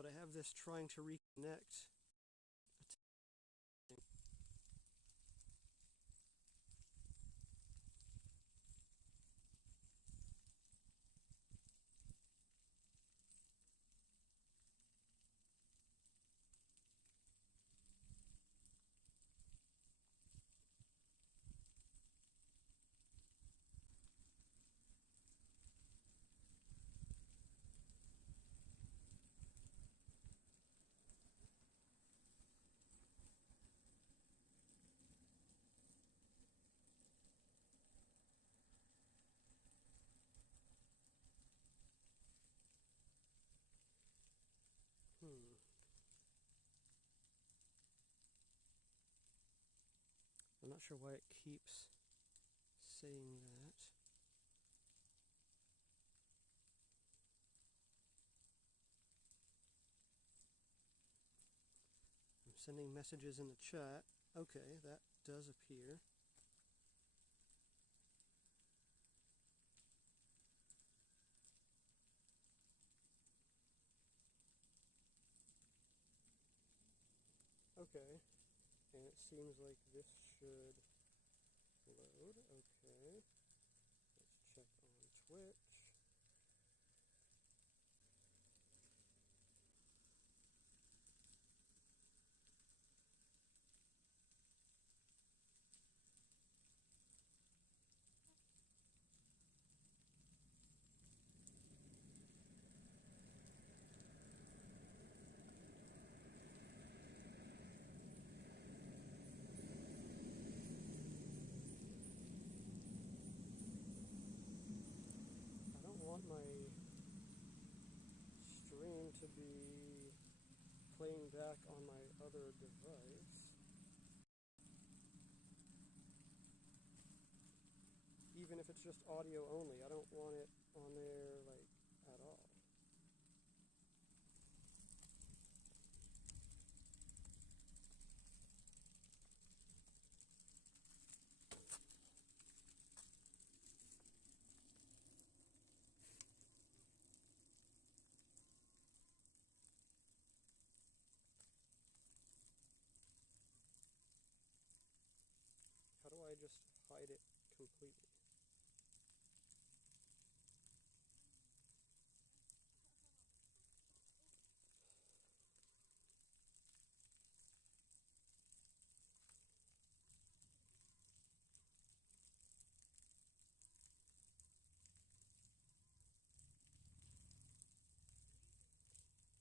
but I have this trying to reconnect. I'm not sure why it keeps saying that. I'm sending messages in the chat. Okay, that does appear. Okay, and it seems like this should load. Okay, let's check on Twitch. I don't want my stream to be playing back on my other device. Even if it's just audio only, I don't want it on there like at all. How do I just hide it completely?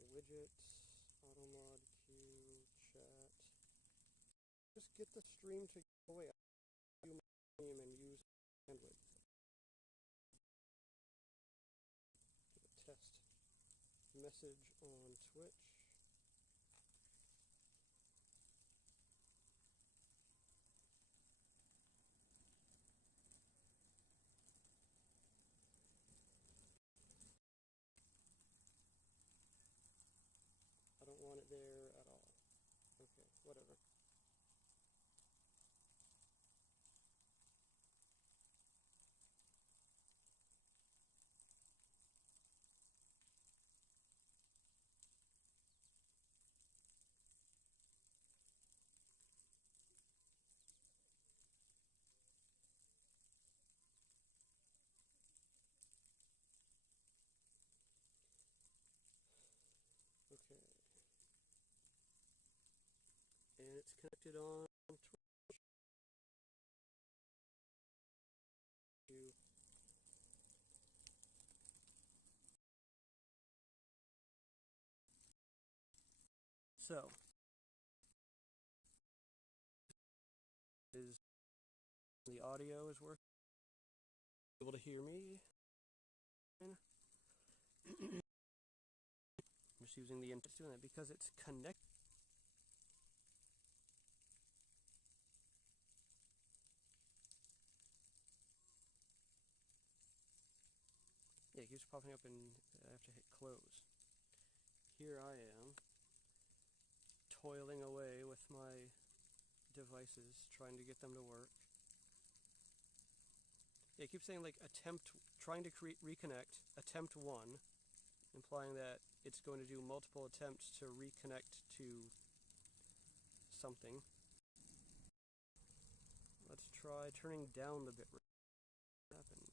Widgets, AutoMod, Queue, chat. Just get the stream to go away. I do my name and use bandwidth. Test message on Twitch. I don't want it there at all. Okay, whatever. Okay. And it's connected on Twitch. So, is the audio is working? Able to hear me? I'm just using the internet doing that because it's connected. Yeah, it keeps popping up and I have to hit close. Here I am, toiling away with my devices, trying to get them to work. Yeah, it keeps saying like attempt, trying to reconnect, attempt 1, implying that it's going to do multiple attempts to reconnect to something. Let's try turning down the bitrate. What happened?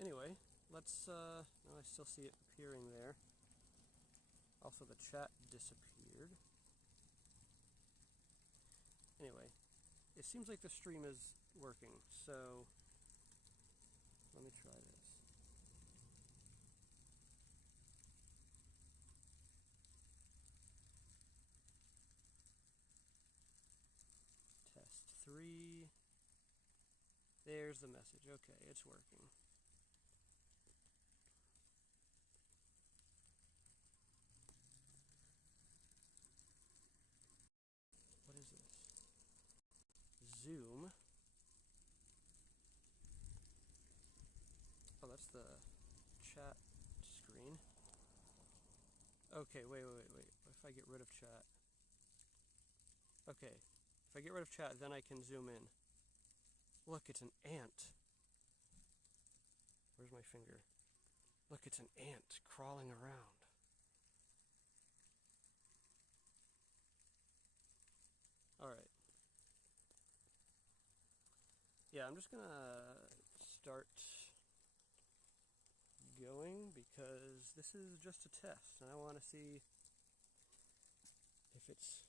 Anyway, let's, no, I still see it appearing there. Also, the chat disappeared. Anyway, it seems like the stream is working, so let me try this. Test 3. There's the message. Okay, it's working. What is this? Zoom. Oh, that's the chat screen. Okay, wait. What if I get rid of chat? Okay, if I get rid of chat, then I can zoom in. Look, it's an ant. Where's my finger? Look, it's an ant crawling around. Alright. Yeah, I'm just gonna start going because this is just a test and I want to see if it's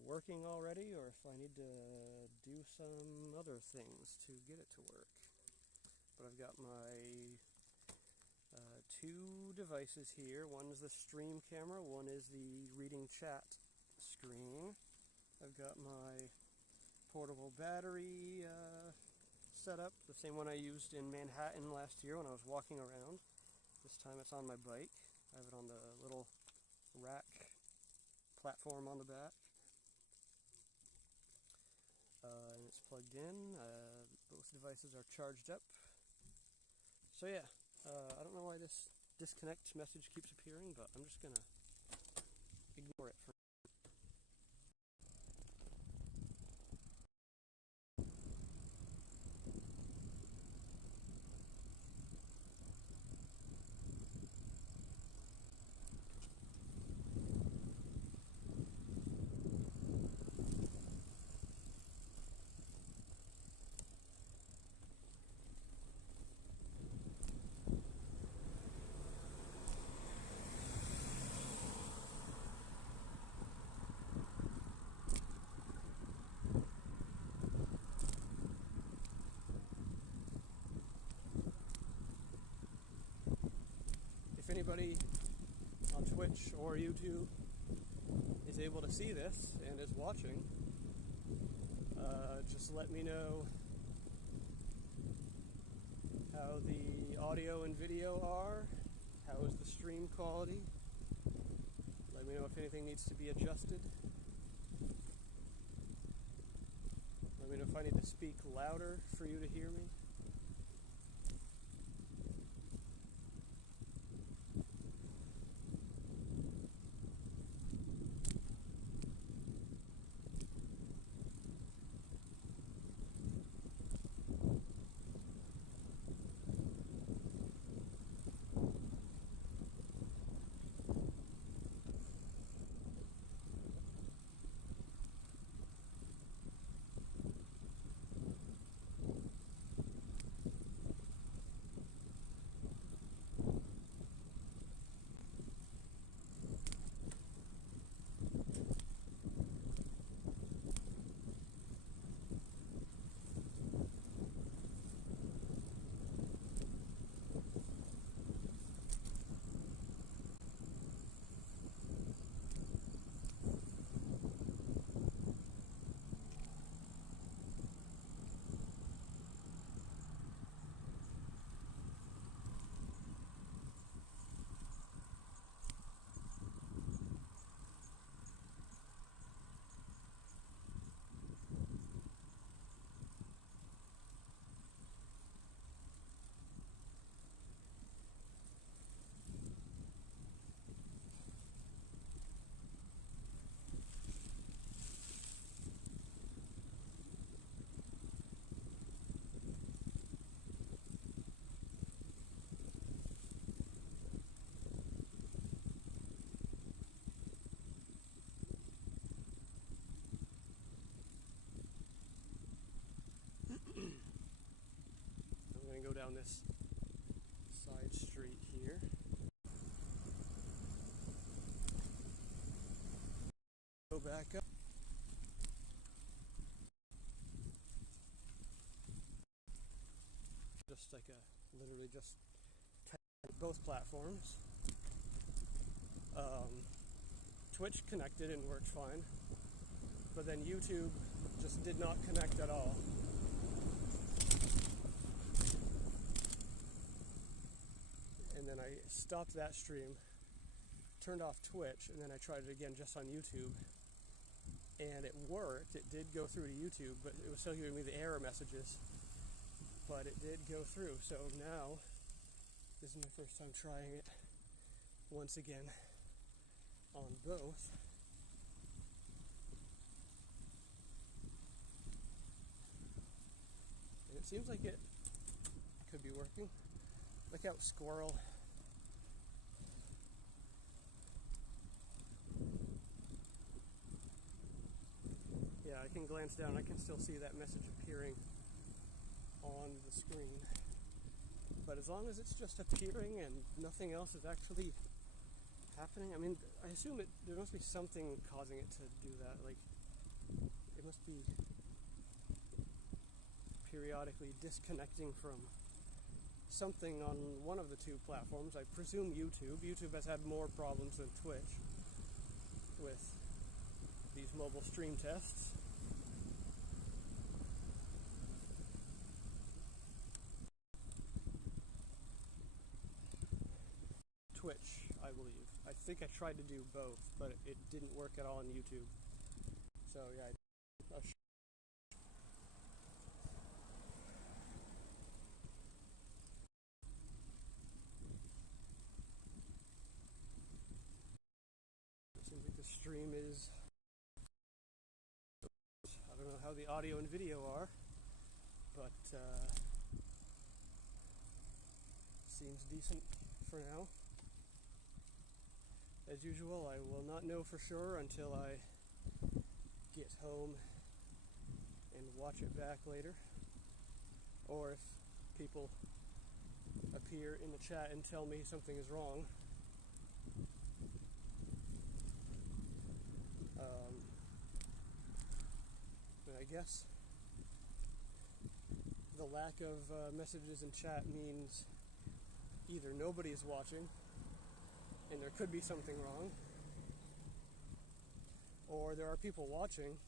working already or if I need to do some other things to get it to work. But I've got my two devices here. One is the stream camera, one is the reading chat screen. I've got my portable battery set up, the same one I used in Manhattan last year when I was walking around. This time it's on my bike. I have it on the little rack platform on the back. And it's plugged in. Both devices are charged up. So yeah, I don't know why this disconnect message keeps appearing, but I'm just gonna ignore it for if anybody on Twitch or YouTube is able to see this and is watching, just let me know how the audio and video are. How is the stream quality? Let me know if anything needs to be adjusted. Let me know if I need to speak louder for you to hear me. down this side street here. Go back up. Just like literally just both platforms. Twitch connected and worked fine, but then YouTube just did not connect at all. And then I stopped that stream, turned off Twitch, and then I tried it again just on YouTube, and it worked. It did go through to YouTube, but it was still giving me the error messages, but it did go through. So now this is my first time trying it once again on both. And it seems like it could be working. Look out, squirrel. Yeah, I can glance down. I can still see that message appearing on the screen. But as long as it's just appearing and nothing else is actually happening, I mean, I assume there must be something causing it to do that. Like, it must be periodically disconnecting from something on one of the two platforms. I presume YouTube. YouTube has had more problems than Twitch with these mobile stream tests. Twitch, I believe. I think I tried to do both, but it didn't work at all on YouTube. So yeah, it seems like the stream is, I don't know how the audio and video are, but seems decent for now. As usual, I will not know for sure until I get home and watch it back later, or if people appear in the chat and tell me something is wrong. I guess the lack of messages in chat means either nobody's watching and there could be something wrong, or there are people watching,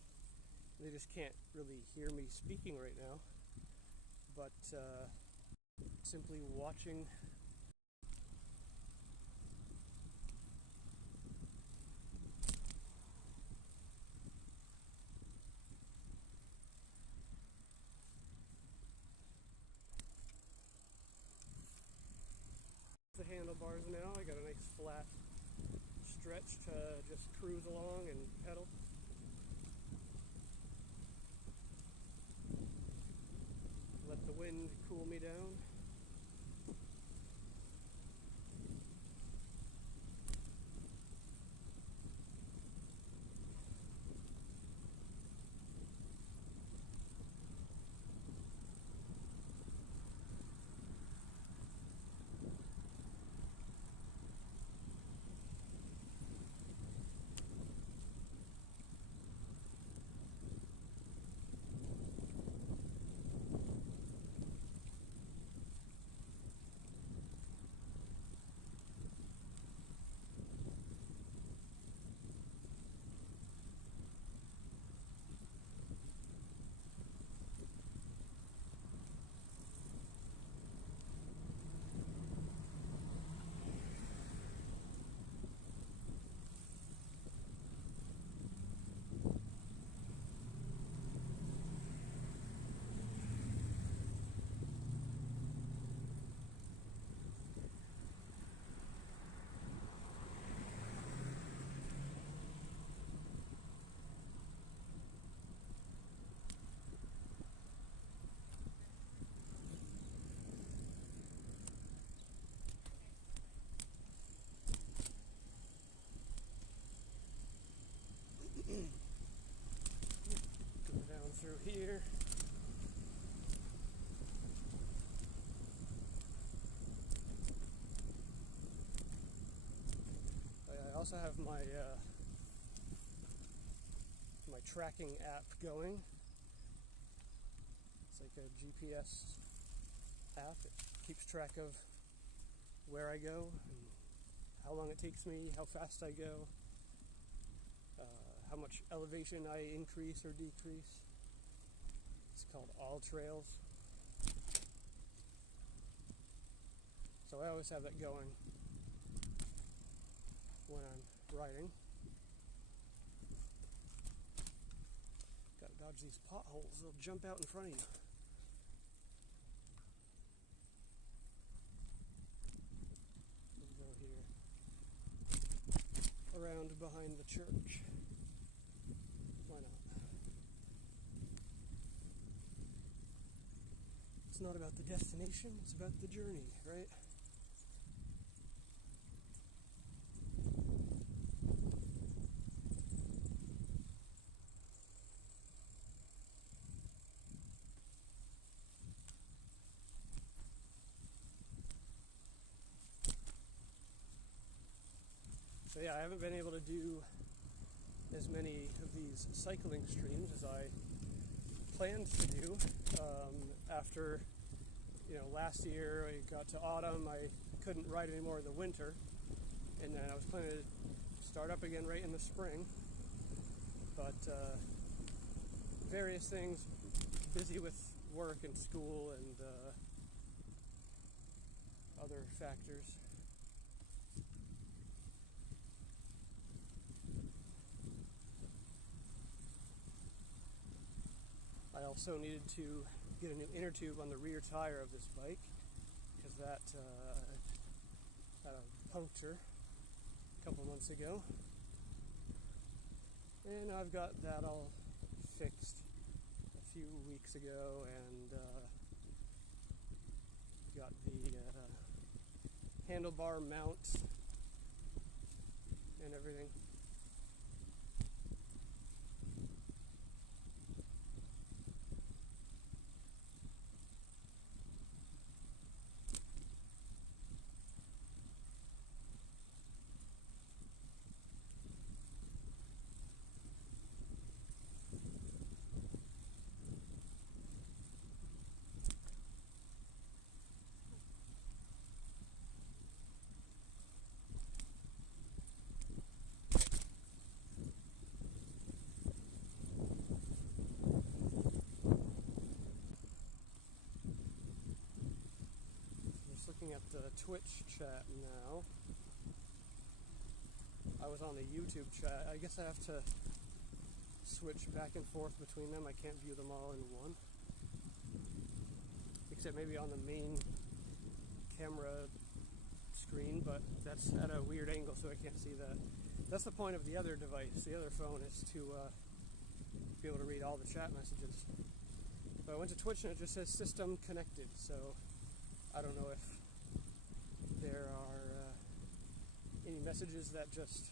they just can't really hear me speaking right now, but simply watching the handlebars now. I got a nice flat stretch to just cruise along and pedal. Let the wind cool me down. also have my my tracking app going. It's like a GPS app. It keeps track of where I go, and how long it takes me, how fast I go, how much elevation I increase or decrease. It's called AllTrails. So I always have that going when I'm riding. Gotta dodge these potholes, they'll jump out in front of you. We'll go here, around behind the church. Why not? It's not about the destination, it's about the journey, right? So yeah, I haven't been able to do as many of these cycling streams as I planned to do. After, last year I got to autumn, I couldn't ride anymore in the winter, and then I was planning to start up again right in the spring, but various things, busy with work and school and other factors. I also needed to get a new inner tube on the rear tire of this bike because that had a puncture a couple months ago, and I've got that all fixed a few weeks ago, and got the handlebar mount and everything. Looking at the Twitch chat now. I was on the YouTube chat. I guess I have to switch back and forth between them. I can't view them all in one. Except maybe on the main camera screen, but that's at a weird angle, so I can't see that. That's the point of the other device, the other phone, is to be able to read all the chat messages. But I went to Twitch and it just says system connected, so I don't know if there are any messages that just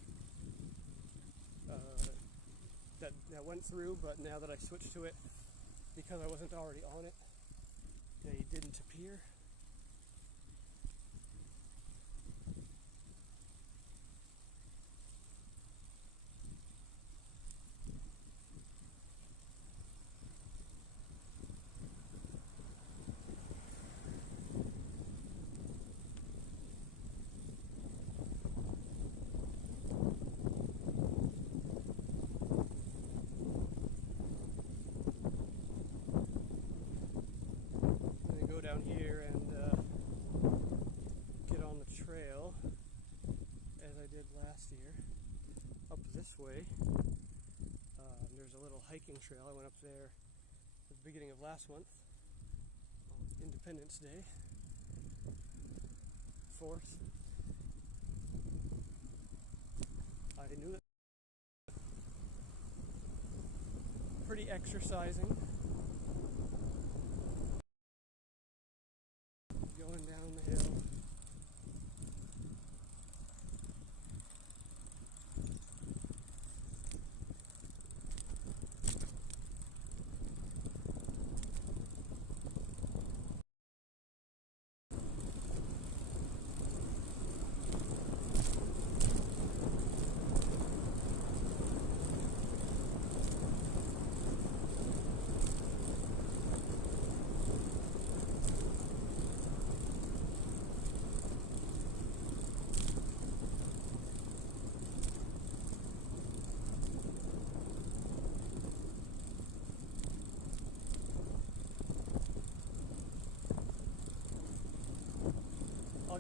that went through, but now that I switched to it, because I wasn't already on it, they didn't appear. Down here and get on the trail as I did last year up this way. There's a little hiking trail. I went up there at the beginning of last month on Independence Day 4th. I knew that. Pretty exercising. Going down the hill.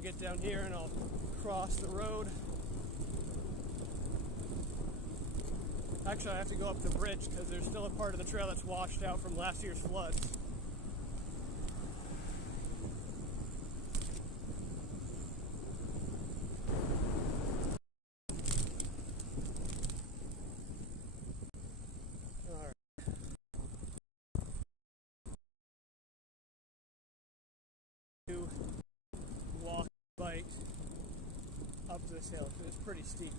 I'll get down here and I'll cross the road. Actually, I have to go up the bridge because there's still a part of the trail that's washed out from last year's floods. Alright. To walk, bike up this hill because it's pretty steep.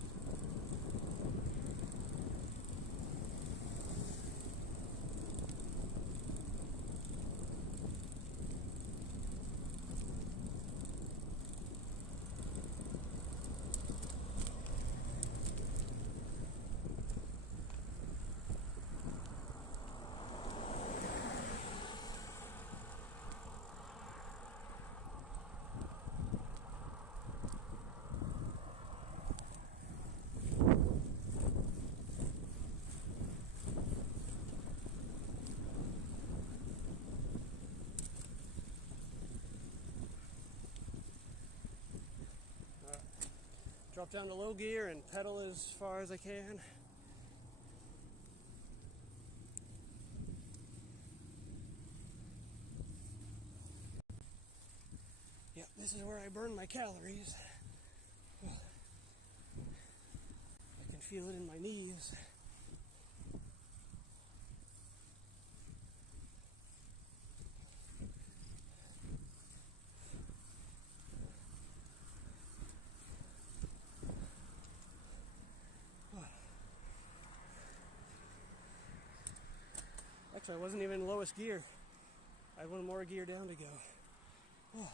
Drop down to low gear and pedal as far as I can. Yep, this is where I burn my calories. I can feel it in my knees. Actually, I wasn't even in lowest gear. I had one more gear down to go. Oh.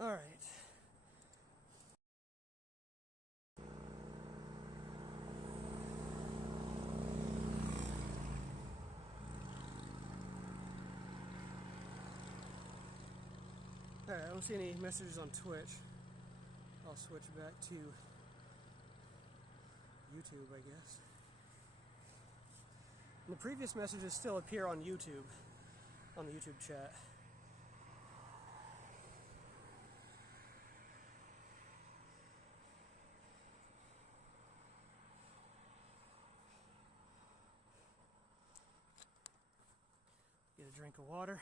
All right. All right, I don't see any messages on Twitch. I'll switch back to YouTube, I guess. And the previous messages still appear on YouTube, on the YouTube chat. Get a drink of water.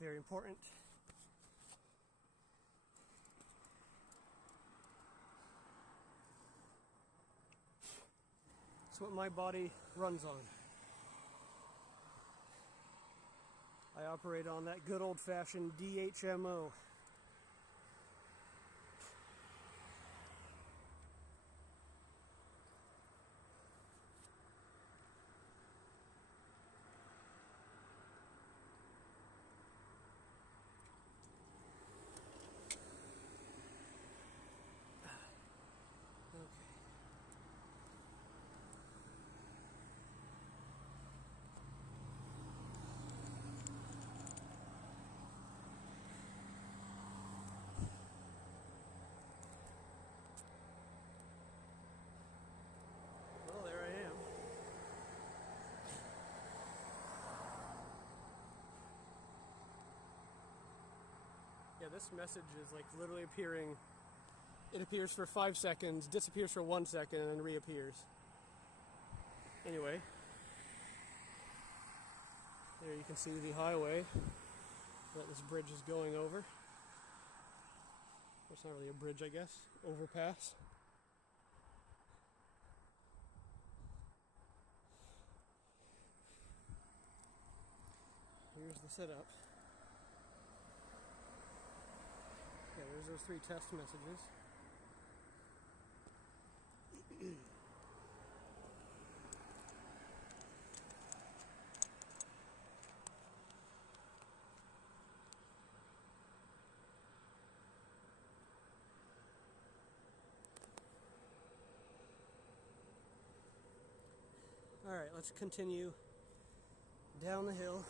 Very important. It's what my body runs on. I operate on that good old-fashioned DHMO. Well, there I am. Yeah, this message is like literally appearing. It appears for 5 seconds, disappears for 1 second, and then reappears. Anyway, there you can see the highway that this bridge is going over. It's not really a bridge, I guess. Overpass. Here's the setup. Yeah, there's those 3 test messages. Alright, let's continue down the hill.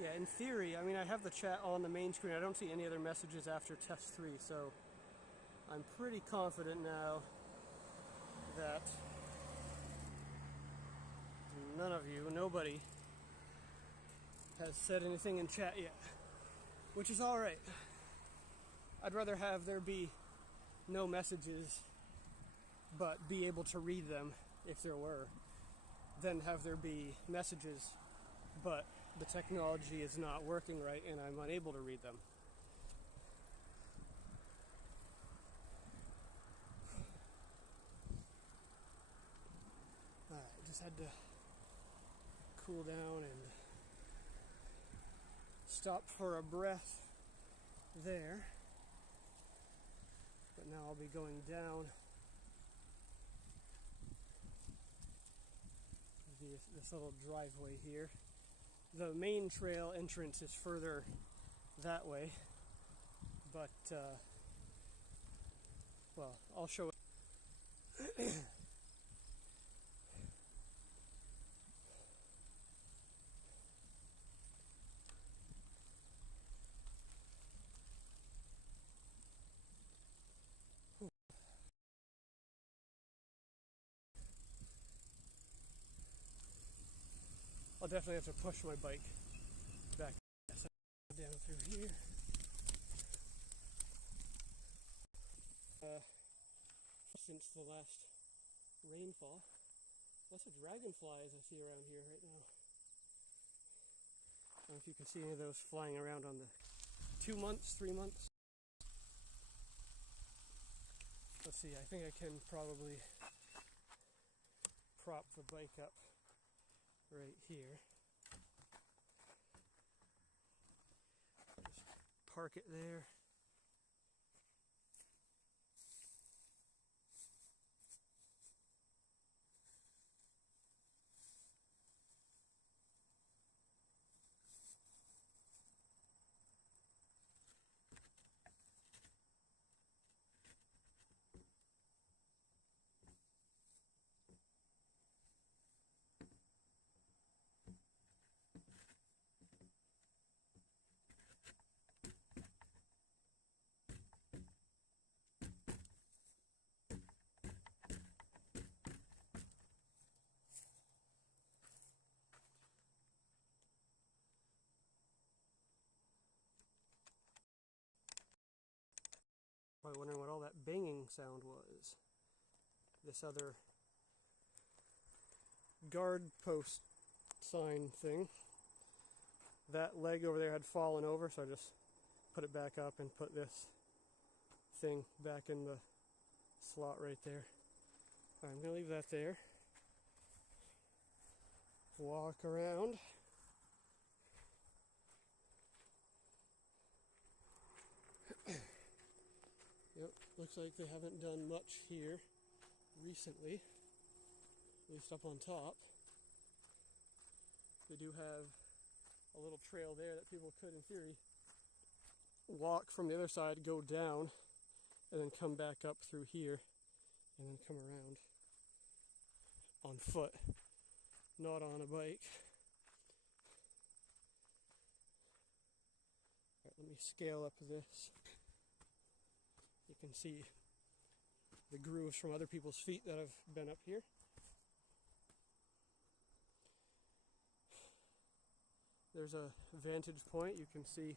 Yeah, in theory, I mean, I have the chat on the main screen. I don't see any other messages after test 3, so I'm pretty confident now that none of you, nobody, has said anything in chat yet, which is alright. I'd rather have there be no messages, but be able to read them if there were, than have there be messages, but the technology is not working right and I'm unable to read them. Alright, just had to cool down and stop for a breath there. But now I'll be going down this little driveway here. The main trail entrance is further that way, but well, I'll show it. I'll definitely have to push my bike back down through here. Since the last rainfall, lots of dragonflies I see around here right now. I don't know if you can see any of those flying around on the 2 months, 3 months. Let's see, I think I can probably prop the bike up right here. Just park it there. Probably wondering what all that banging sound was. This other guard post sign thing. That leg over there had fallen over, so I just put it back up and put this thing back in the slot right there. Right, I'm going to leave that there. Walk around. Yep, looks like they haven't done much here recently, at least up on top. They do have a little trail there that people could, in theory, walk from the other side, go down, and then come back up through here, and then come around on foot, not on a bike. Alright, let me scale up this. You can see the grooves from other people's feet that have been up here. There's a vantage point. You can see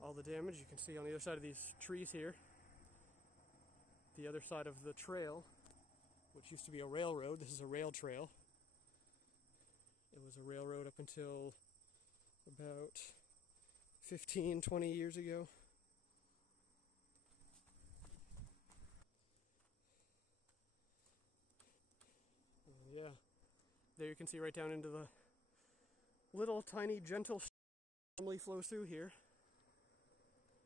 all the damage. You can see on the other side of these trees here, the other side of the trail, which used to be a railroad. This is a rail trail. It was a railroad up until about 15, 20 years ago. Yeah, there you can see right down into the little tiny gentle stream that normally flows through here.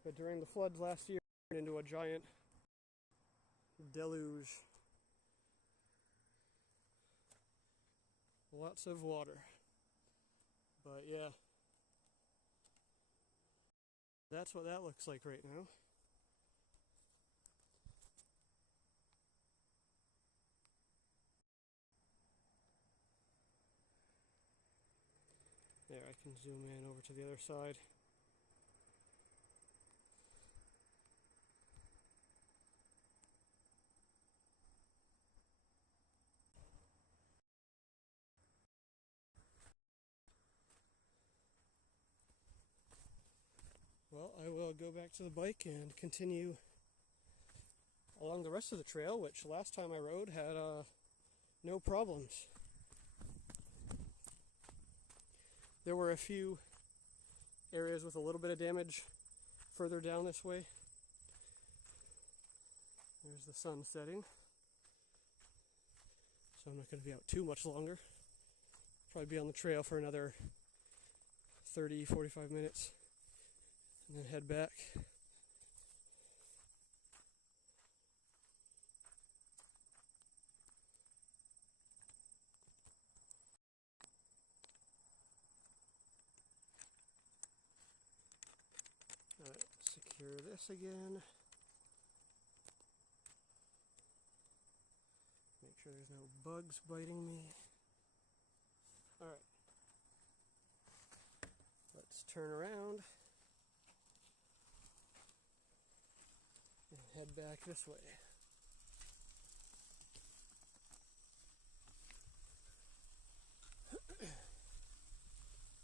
But during the floods last year, it turned into a giant deluge. Lots of water. But yeah, that's what that looks like right now. There, I can zoom in over to the other side. Well, I will go back to the bike and continue along the rest of the trail, which last time I rode had no problems. There were a few areas with a little bit of damage further down this way. There's the sun setting. So I'm not going to be out too much longer. Probably be on the trail for another 30-45 minutes and then head back. Alright, secure this again. Make sure there's no bugs biting me. Alright. Let's turn around and head back this way.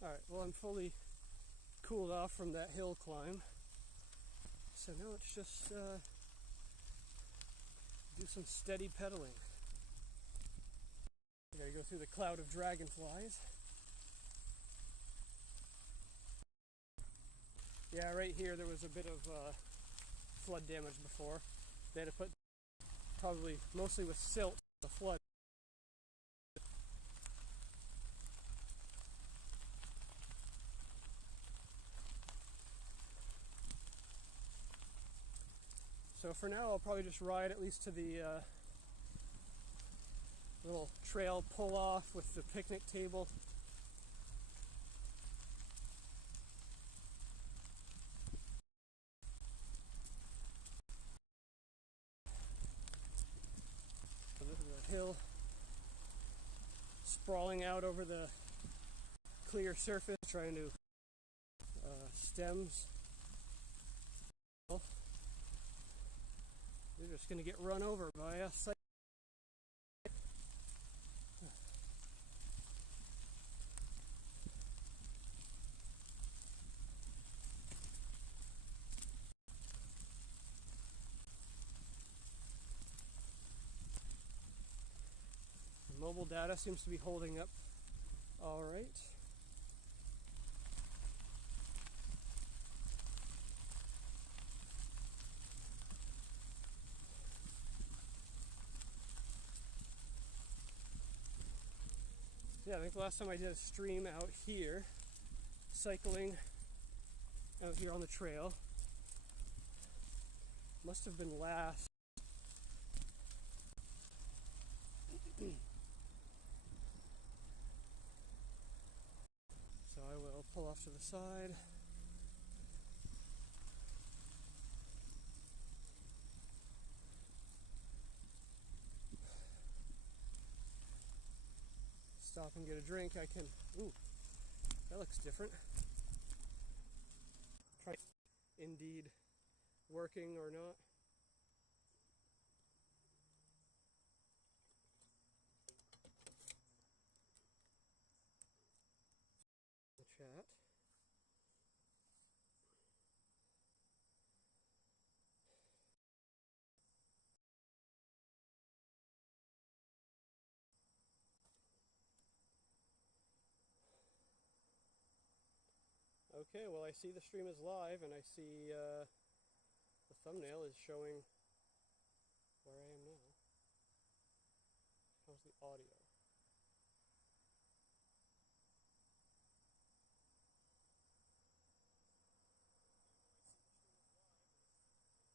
Alright, well, I'm fully cooled off from that hill climb. So now let's just do some steady pedaling. I gotta go through the cloud of dragonflies. Yeah, right here there was a bit of flood damage before. They had to put, probably mostly with silt, the flood. So for now I'll probably just ride at least to the little trail pull-off with the picnic table. So this is a hill sprawling out over the clear surface, trying to stems. You're just going to get run over by a cycle. Mobile data seems to be holding up all right. Yeah, I think the last time I did a stream out here, cycling out here on the trail, must have been last. So I will pull off to the side. Stop and get a drink. I can, ooh, that looks different. Try indeed working or not. The chat. Okay, well I see the stream is live and I see the thumbnail is showing where I am now. How's the audio?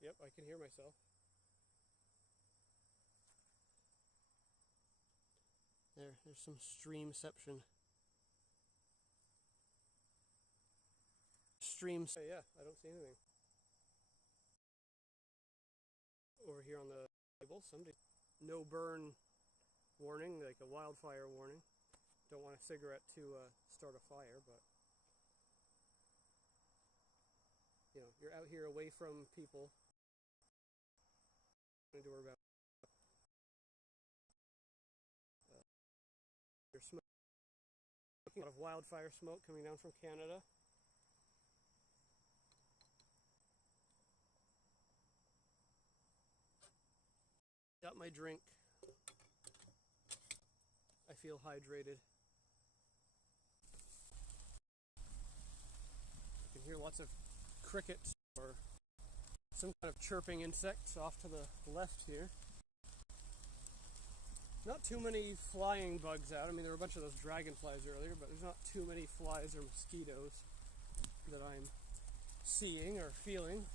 Yep, I can hear myself. There's some streamception. Streams. Yeah, I don't see anything. Over here on the table, somebody. No burn warning, like a wildfire warning. Don't want a cigarette to start a fire, but you're out here away from people. To worry about there's smoke, a lot of wildfire smoke coming down from Canada. Got my drink. I feel hydrated. You can hear lots of crickets or some kind of chirping insects off to the left here. Not too many flying bugs out. I mean, there were a bunch of those dragonflies earlier, but there's not too many flies or mosquitoes that I'm seeing or feeling.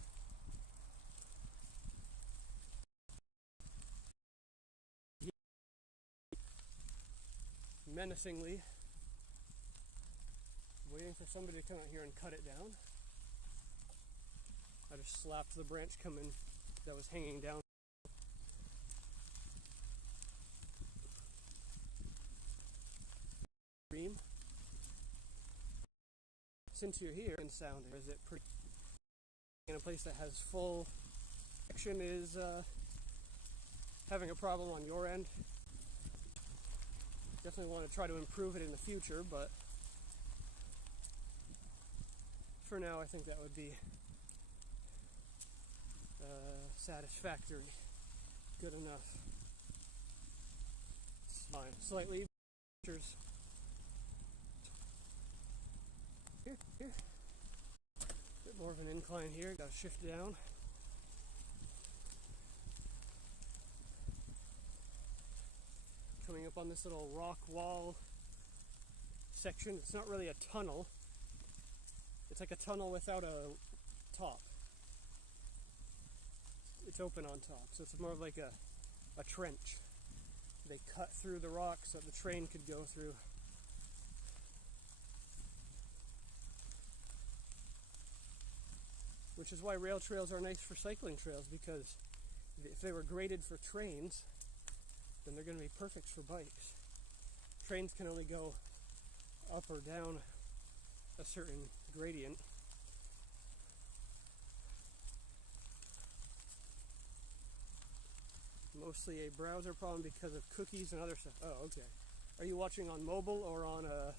Menacingly, waiting for somebody to come out here and cut it down. I just slapped the branch coming that was hanging down. Since you're here and sound, is it pretty in a place that has full action is having a problem on your end? Definitely want to try to improve it in the future, but for now I think that would be satisfactory, good enough. It's fine. Slightly here. Bit more of an incline here, gotta shift down. Coming up on this little rock wall section. It's not really a tunnel. It's like a tunnel without a top. It's open on top, so it's more of like a trench. They cut through the rock so that the train could go through. Which is why rail trails are nice for cycling trails, because if they were graded for trains, then they're going to be perfect for bikes. Trains can only go up or down a certain gradient. Mostly a browser problem because of cookies and other stuff. Oh, okay. Are you watching on mobile or on a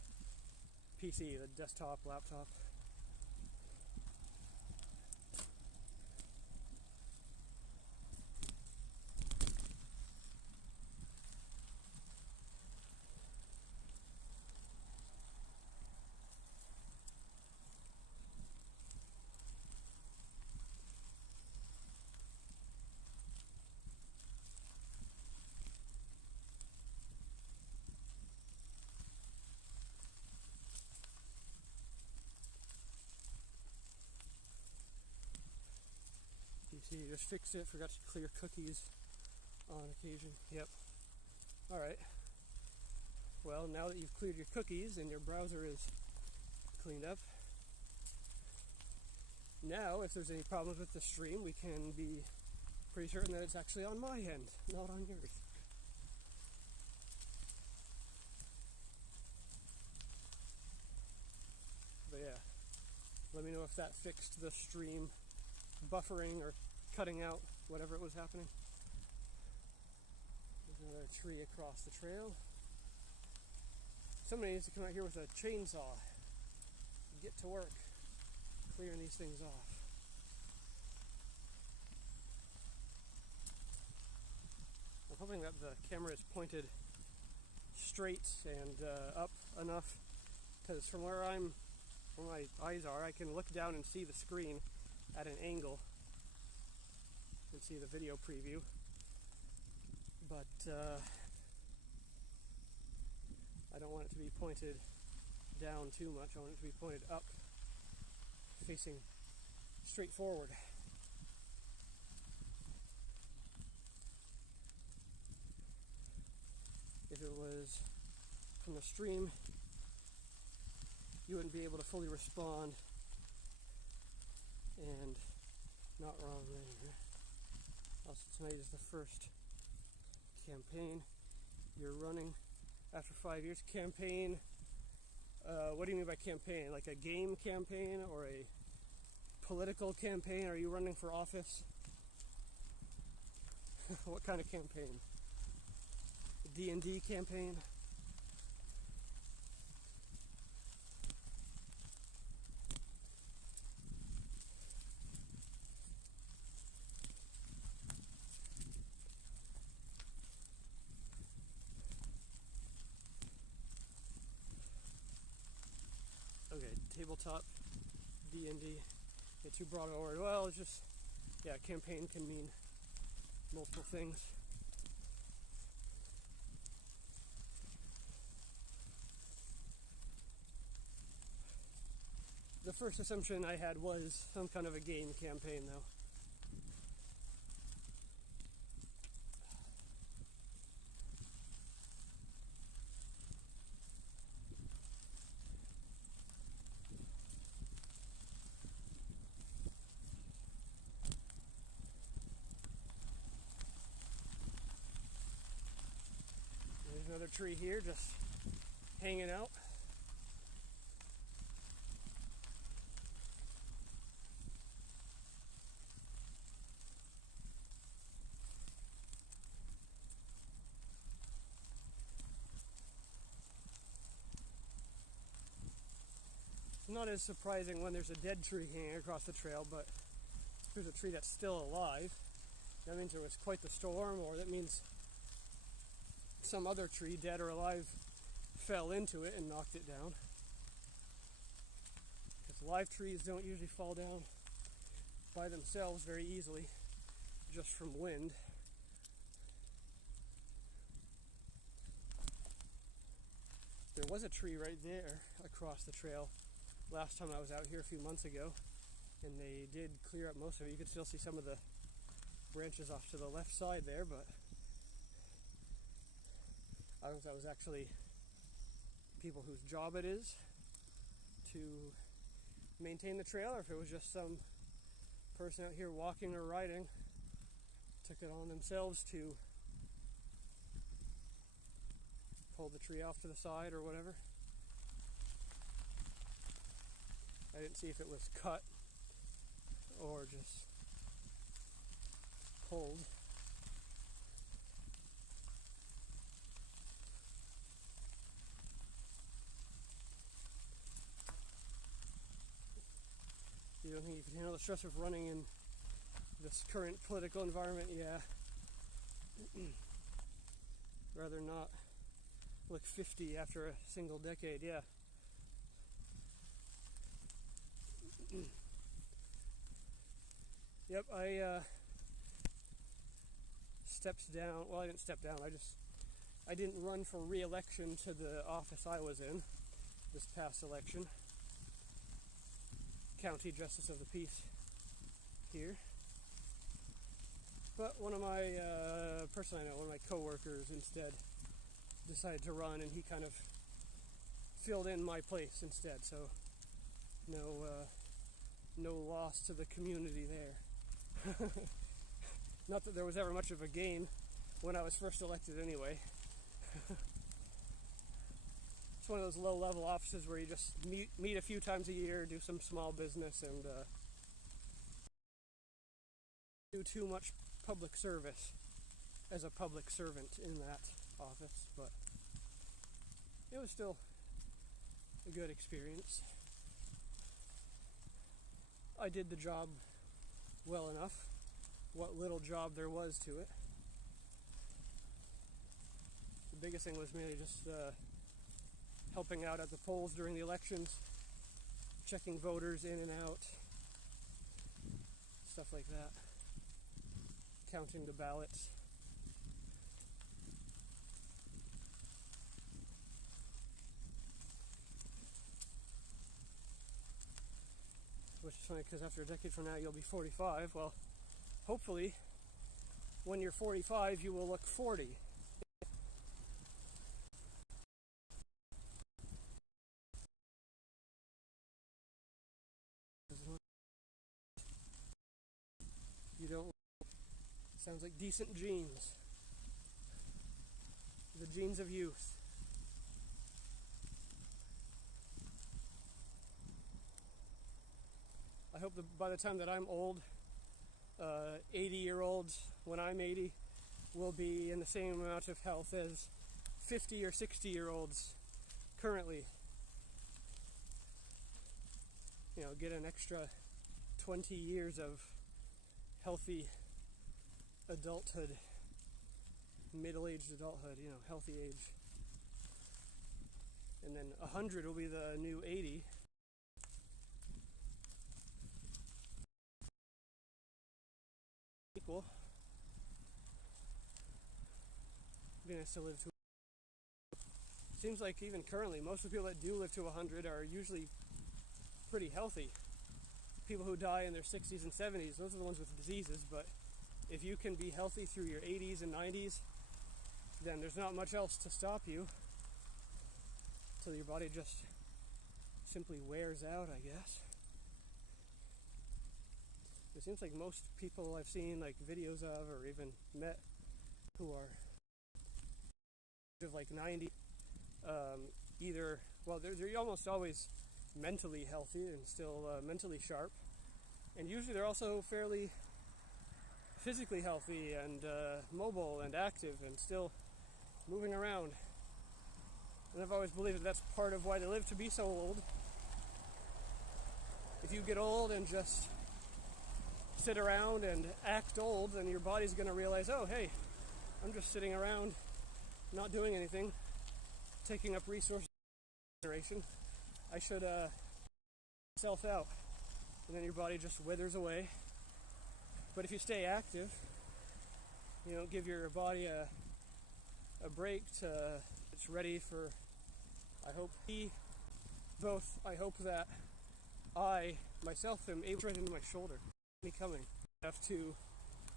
PC, the desktop, laptop? PC, just fixed it, forgot to clear cookies on occasion. Yep. Alright. Well, now that you've cleared your cookies and your browser is cleaned up, now if there's any problems with the stream, we can be pretty certain that it's actually on my end, not on yours. But yeah, let me know if that fixed the stream buffering or cutting out whatever it was happening. There's another tree across the trail. Somebody needs to come out here with a chainsaw and get to work clearing these things off. I'm hoping that the camera is pointed straight and up enough, because from where my eyes are, I can look down and see the screen at an angle and see the video preview. But I don't want it to be pointed down too much. I want it to be pointed up, facing straight forward. If it was from the stream, you wouldn't be able to fully respond, and not wrong there. Also, tonight is the first campaign you're running after 5 years. Campaign, what do you mean by campaign? Like a game campaign or a political campaign? Are you running for office? What kind of campaign? A D&D campaign? Okay, tabletop D&D. Get too broad a word. Well, it's just, yeah, campaign can mean multiple things. The first assumption I had was some kind of a game campaign, though. There's another tree here just hanging out. It's not as surprising when there's a dead tree hanging across the trail, but if there's a tree that's still alive, that means there was quite the storm, or that means some other tree, dead or alive, fell into it and knocked it down. Because live trees don't usually fall down by themselves very easily, just from wind. There was a tree right there across the trail last time I was out here a few months ago, and they did clear up most of it. You could still see some of the branches off to the left side there, but I don't know if that was actually people whose job it is to maintain the trail, or if it was just some person out here walking or riding took it on themselves to pull the tree off to the side or whatever. I didn't see if it was cut or just pulled. You don't think you can handle the stress of running in this current political environment? Yeah. Rather not look 50 after a single decade, yeah. Yep, I stepped down. Well, I didn't step down. I didn't run for re-election to the office I was in this past election. County Justice of the Peace here. But one of my person I know, one of my coworkers instead decided to run, and he kind of filled in my place instead. So no loss to the community there. Not that there was ever much of a gain when I was first elected anyway. It's one of those low-level offices where you just meet a few times a year, do some small business, and do too much public service as a public servant in that office, but it was still a good experience. I did the job well enough, what little job there was to it. The biggest thing was mainly just helping out at the polls during the elections, checking voters in and out, stuff like that, counting the ballots. Which is funny because after a decade from now you'll be 45. Well, hopefully when you're 45 you will look 40. You don't. Sounds like decent genes. The genes of youth. I hope that by the time that I'm old, 80-year-olds, when I'm 80, will be in the same amount of health as 50 or 60-year-olds currently. You know, get an extra 20 years of healthy adulthood, middle-aged adulthood, you know, healthy age. And then 100 will be the new 80. Equal. It'd be nice to live to. Seems like even currently, most of the people that do live to 100 are usually pretty healthy. People who die in their 60s and 70s, those are the ones with diseases, but if you can be healthy through your 80s and 90s, then there's not much else to stop you till your body just simply wears out, I guess. It seems like most people I've seen like videos of or even met who are of like 90, either, well, they're almost always mentally healthy and still mentally sharp, and usually they're also fairly physically healthy and mobile and active and still moving around. And I've always believed that that's part of why they live to be so old. If you get old and just sit around and act old, then your body's going to realize, oh, hey, I'm just sitting around not doing anything, taking up resource generation. I should self out. And then your body just withers away. But if you stay active, you know, give your body a break to, it's ready for, I hope that I myself am able to right into my shoulder, me coming, enough to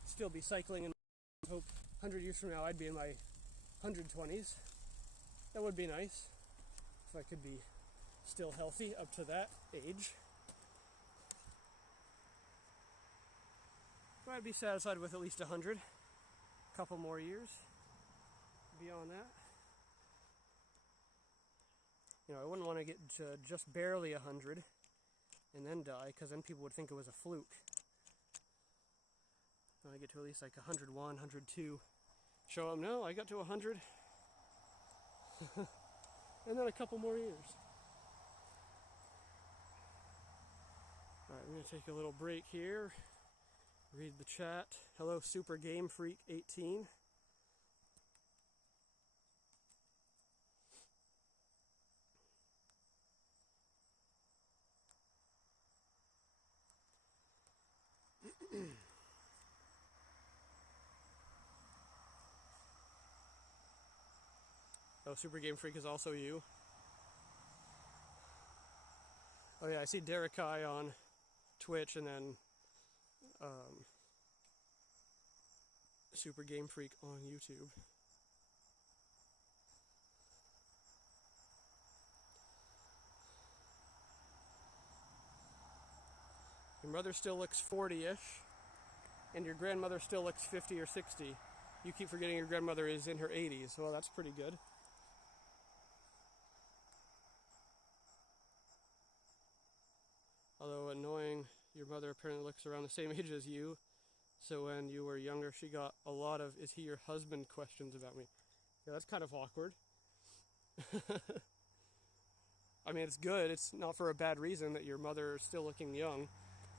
still be cycling, and I hope 100 years from now I'd be in my 120s. That would be nice if I could be still healthy up to that age. I'd be satisfied with at least 100. A couple more years beyond that. You know, I wouldn't want to get to just barely 100 and then die, because then people would think it was a fluke. When I get to at least like 101, 102, show them, no, I got to 100. And then a couple more years. Alright, I'm going to take a little break here. Read the chat. Hello, Super Game Freak 18. Oh, Super Game Freak is also you. Oh yeah, I see Derek Kai on Twitch, and then Super Game Freak on YouTube. Your mother still looks 40-ish, and your grandmother still looks 50 or 60. You keep forgetting your grandmother is in her 80s. Well, that's pretty good. Although annoying, your mother apparently looks around the same age as you. So when you were younger, she got a lot of, is he your husband, questions about me. Yeah, that's kind of awkward. I mean, it's good. It's not for a bad reason that your mother is still looking young.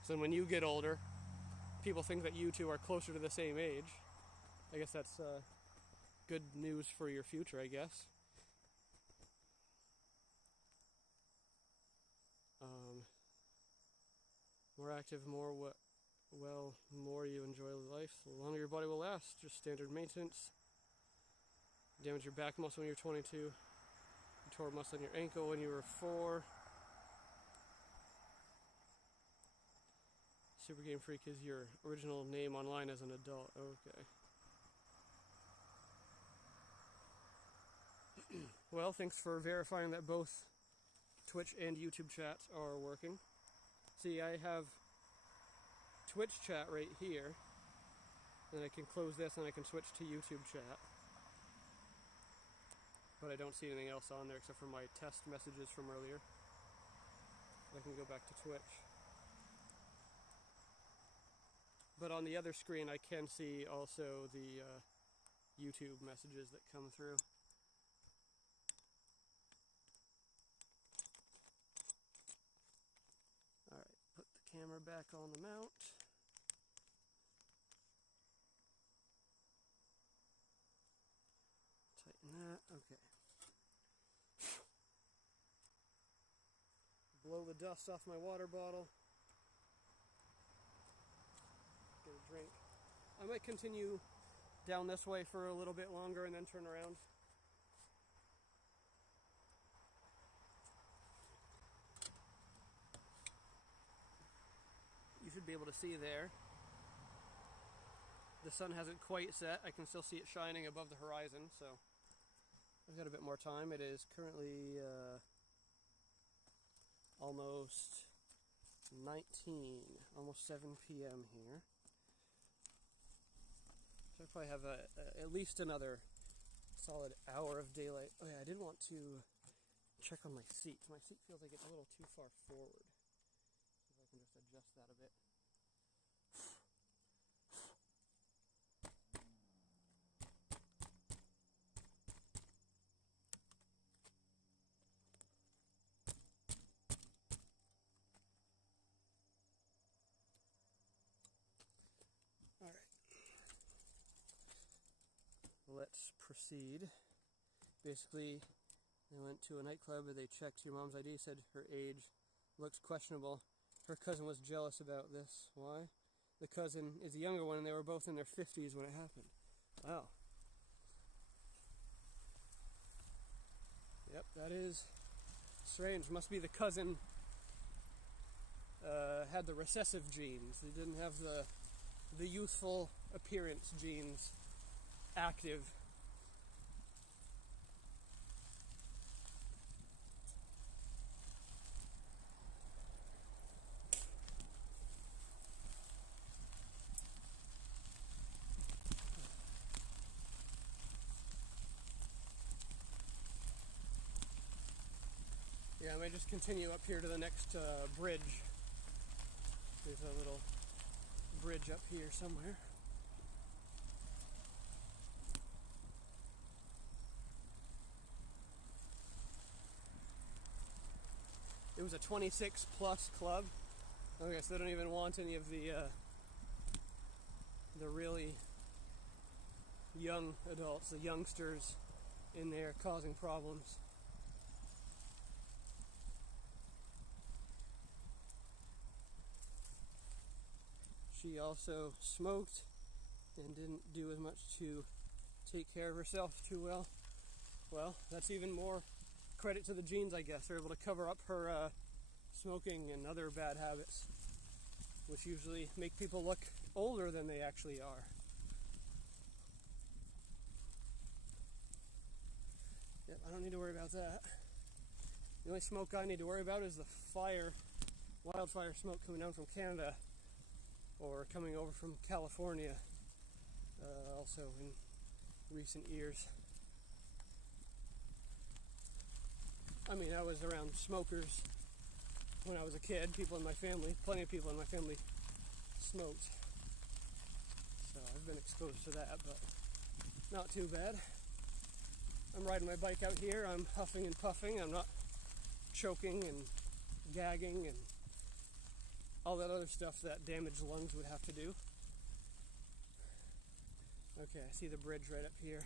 So when you get older, people think that you two are closer to the same age. I guess that's good news for your future, I guess. More active, more more you enjoy life, the longer your body will last. Just standard maintenance. Damage your back muscle when you're 22. You tore a muscle in your ankle when you were 4. Super Game Freak is your original name online as an adult. Okay. Well, thanks for verifying that both Twitch and YouTube chats are working. See, I have Twitch chat right here. Then I can close this and I can switch to YouTube chat. But I don't see anything else on there except for my test messages from earlier. I can go back to Twitch. But on the other screen, I can see also the YouTube messages that come through. Alright, put the camera back on the mount. Tighten that, okay. Blow the dust off my water bottle. Get a drink. I might continue down this way for a little bit longer and then turn around. You should be able to see there. The sun hasn't quite set. I can still see it shining above the horizon, so I've got a bit more time. It is currently almost 19, almost 7 p.m. here. So I probably have at least another solid hour of daylight. Oh yeah, I did want to check on my seat. My seat feels like it's a little too far forward. See if I can just adjust that a bit. Alright. Let's proceed. Basically, they went to a nightclub and they checked your mom's ID, said her age looked questionable. Her cousin was jealous about this. Why? The cousin is the younger one and they were both in their 50s when it happened. Wow. Yep, that is strange. Must be the cousin had the recessive genes. They didn't have the youthful appearance genes active. Yeah, I might just continue up here to the next bridge. There's a little bridge up here somewhere. It was a 26 plus club. Okay, so they don't even want any of the really young adults, the youngsters in there causing problems. She also smoked and didn't do as much to take care of herself too well. Well, that's even more credit to the genes, I guess. They're able to cover up her smoking and other bad habits, which usually make people look older than they actually are. Yep, I don't need to worry about that. The only smoke I need to worry about is the wildfire smoke coming down from Canada or coming over from California, also in recent years. I mean, I was around smokers when I was a kid. People in my family, plenty of people in my family smoked. So I've been exposed to that, but not too bad. I'm riding my bike out here. I'm huffing and puffing. I'm not choking and gagging and all that other stuff that damaged lungs would have to do. Okay, I see the bridge right up here.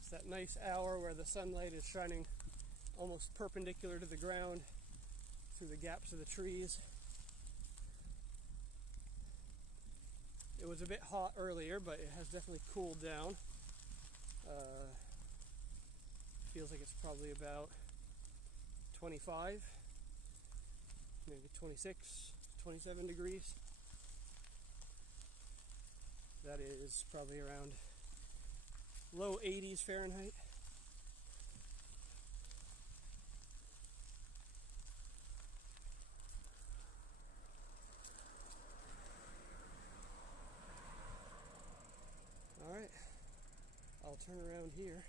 It's that nice hour where the sunlight is shining almost perpendicular to the ground through the gaps of the trees. It was a bit hot earlier, but it has definitely cooled down. Feels like it's probably about 25, maybe 26, 27 degrees. That is probably around low 80s Fahrenheit. All right, I'll turn around here.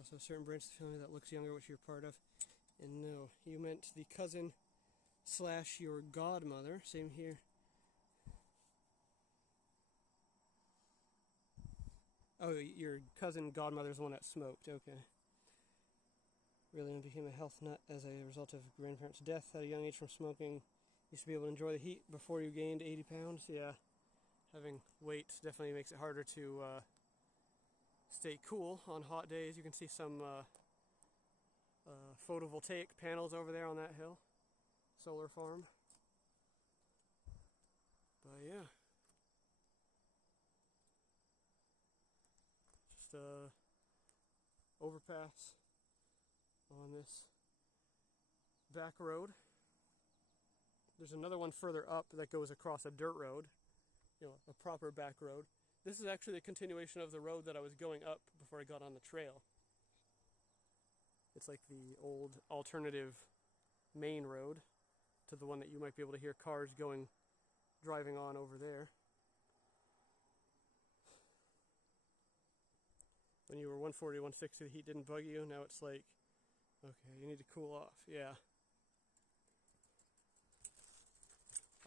Also a certain branch of the family that looks younger, which you're part of. And no, you meant the cousin / your godmother. Same here. Oh, your cousin godmother's the one that smoked. Okay. Really became a health nut as a result of grandparents' death at a young age from smoking. Used to be able to enjoy the heat before you gained 80 pounds. Yeah, having weight definitely makes it harder to stay cool on hot days. You can see some photovoltaic panels over there on that hill. Solar farm. But yeah. Just overpass on this back road. There's another one further up that goes across a dirt road, a proper back road. This is actually a continuation of the road that I was going up before I got on the trail. It's like the old alternative main road to the one that you might be able to hear cars driving on over there. When you were 140, 160, the heat didn't bug you. Now it's like, okay, you need to cool off. Yeah.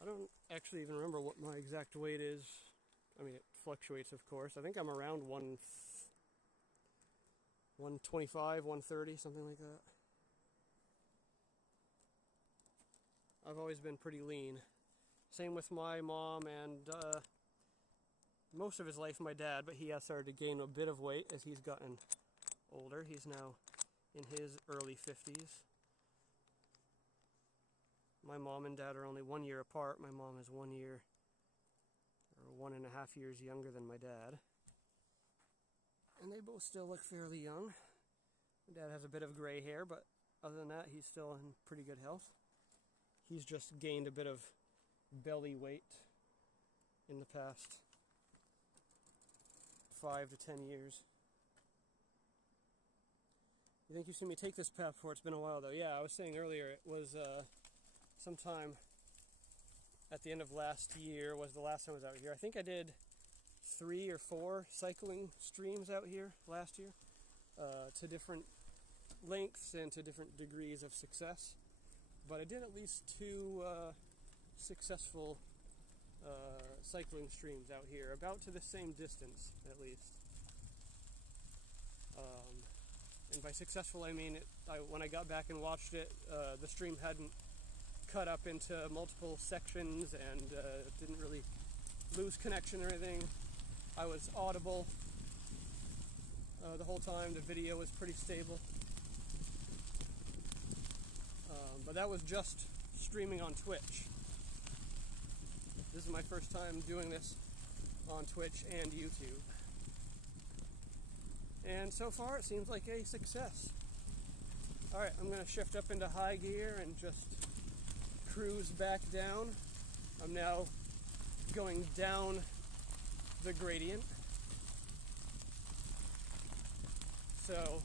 I don't actually even remember what my exact weight is. I mean, it fluctuates, of course. I think I'm around 125, 130, something like that. I've always been pretty lean. Same with my mom and most of his life my dad, but he has started to gain a bit of weight as he's gotten older. He's now in his early 50s. My mom and dad are only 1 year apart. My mom is 1 year or 1.5 years younger than my dad. And they both still look fairly young. My dad has a bit of gray hair, but other than that, he's still in pretty good health. He's just gained a bit of belly weight in the past 5 to 10 years. You think you've seen me take this path before? It's been a while though. Yeah, I was saying earlier, it was sometime at the end of last year was the last time I was out here. I think I did 3 or 4 cycling streams out here last year to different lengths and to different degrees of success. But I did at least 2 successful cycling streams out here, about to the same distance at least. And by successful I mean when I got back and watched it, the stream hadn't cut up into multiple sections and didn't really lose connection or anything. I was audible the whole time. The video was pretty stable. But that was just streaming on Twitch. This is my first time doing this on Twitch and YouTube. And so far it seems like a success. Alright, I'm going to shift up into high gear and just cruise back down. I'm now going down the gradient. So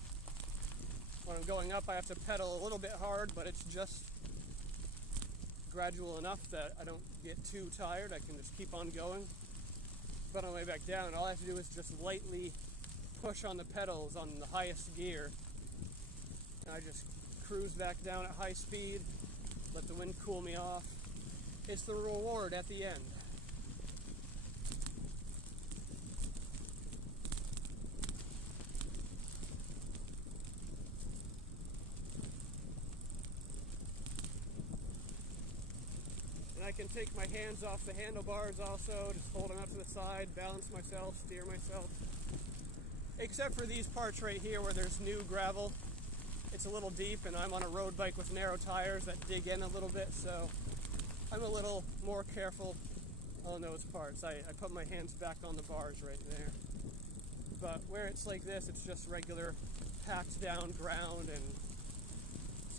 when I'm going up I have to pedal a little bit hard, but it's just gradual enough that I don't get too tired. I can just keep on going. But on the way back down, all I have to do is just lightly push on the pedals on the highest gear. And I just cruise back down at high speed, let the wind cool me off. It's the reward at the end. And I can take my hands off the handlebars also, just hold them up to the side, balance myself, steer myself. Except for these parts right here where there's new gravel. It's a little deep and I'm on a road bike with narrow tires that dig in a little bit, so I'm a little more careful on those parts. I put my hands back on the bars right there. But where it's like this, it's just regular packed down ground and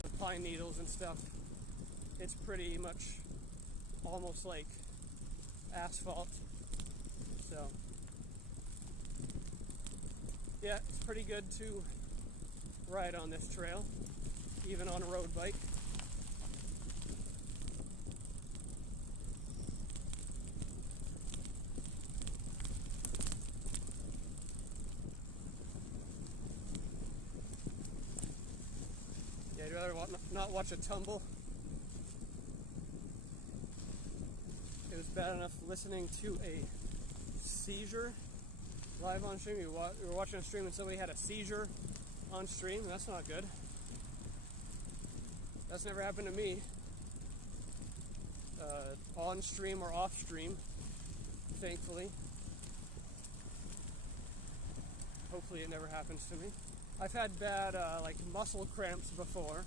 some pine needles and stuff. It's pretty much almost like asphalt. So yeah, it's pretty good to ride on this trail, even on a road bike. rather not watch a tumble. It was bad enough listening to a seizure live on stream. We were watching a stream and somebody had a seizure on stream, and that's not good. That's never happened to me. On stream or off stream, thankfully. Hopefully it never happens to me. I've had bad like muscle cramps before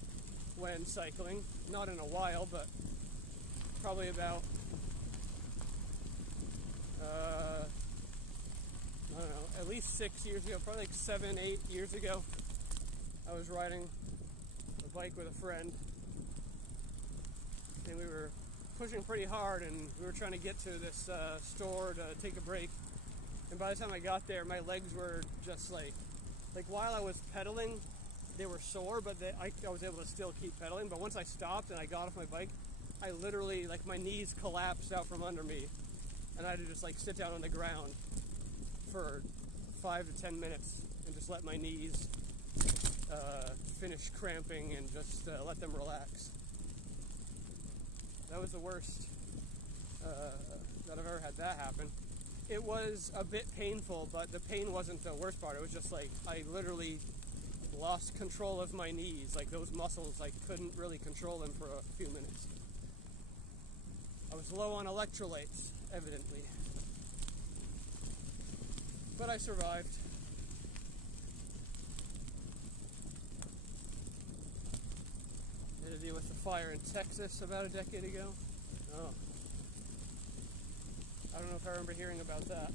when cycling. Not in a while, but probably about I don't know, at least 6 years ago, probably like 7, 8 years ago. I was riding a bike with a friend, and we were pushing pretty hard, and we were trying to get to this store to take a break. And by the time I got there, my legs were just like while I was pedaling, they were sore, but I was able to still keep pedaling. But once I stopped and I got off my bike, I literally, like, my knees collapsed out from under me, and I had to just like sit down on the ground for 5 to 10 minutes and just let my knees finish cramping and just let them relax. That was the worst that I've ever had that happen. It was a bit painful, but the pain wasn't the worst part. It was just like I literally lost control of my knees. Like, those muscles, I couldn't really control them for a few minutes. I was low on electrolytes, evidently. But I survived. I had to deal with the fire in Texas about a decade ago. Oh. I don't know if I remember hearing about that.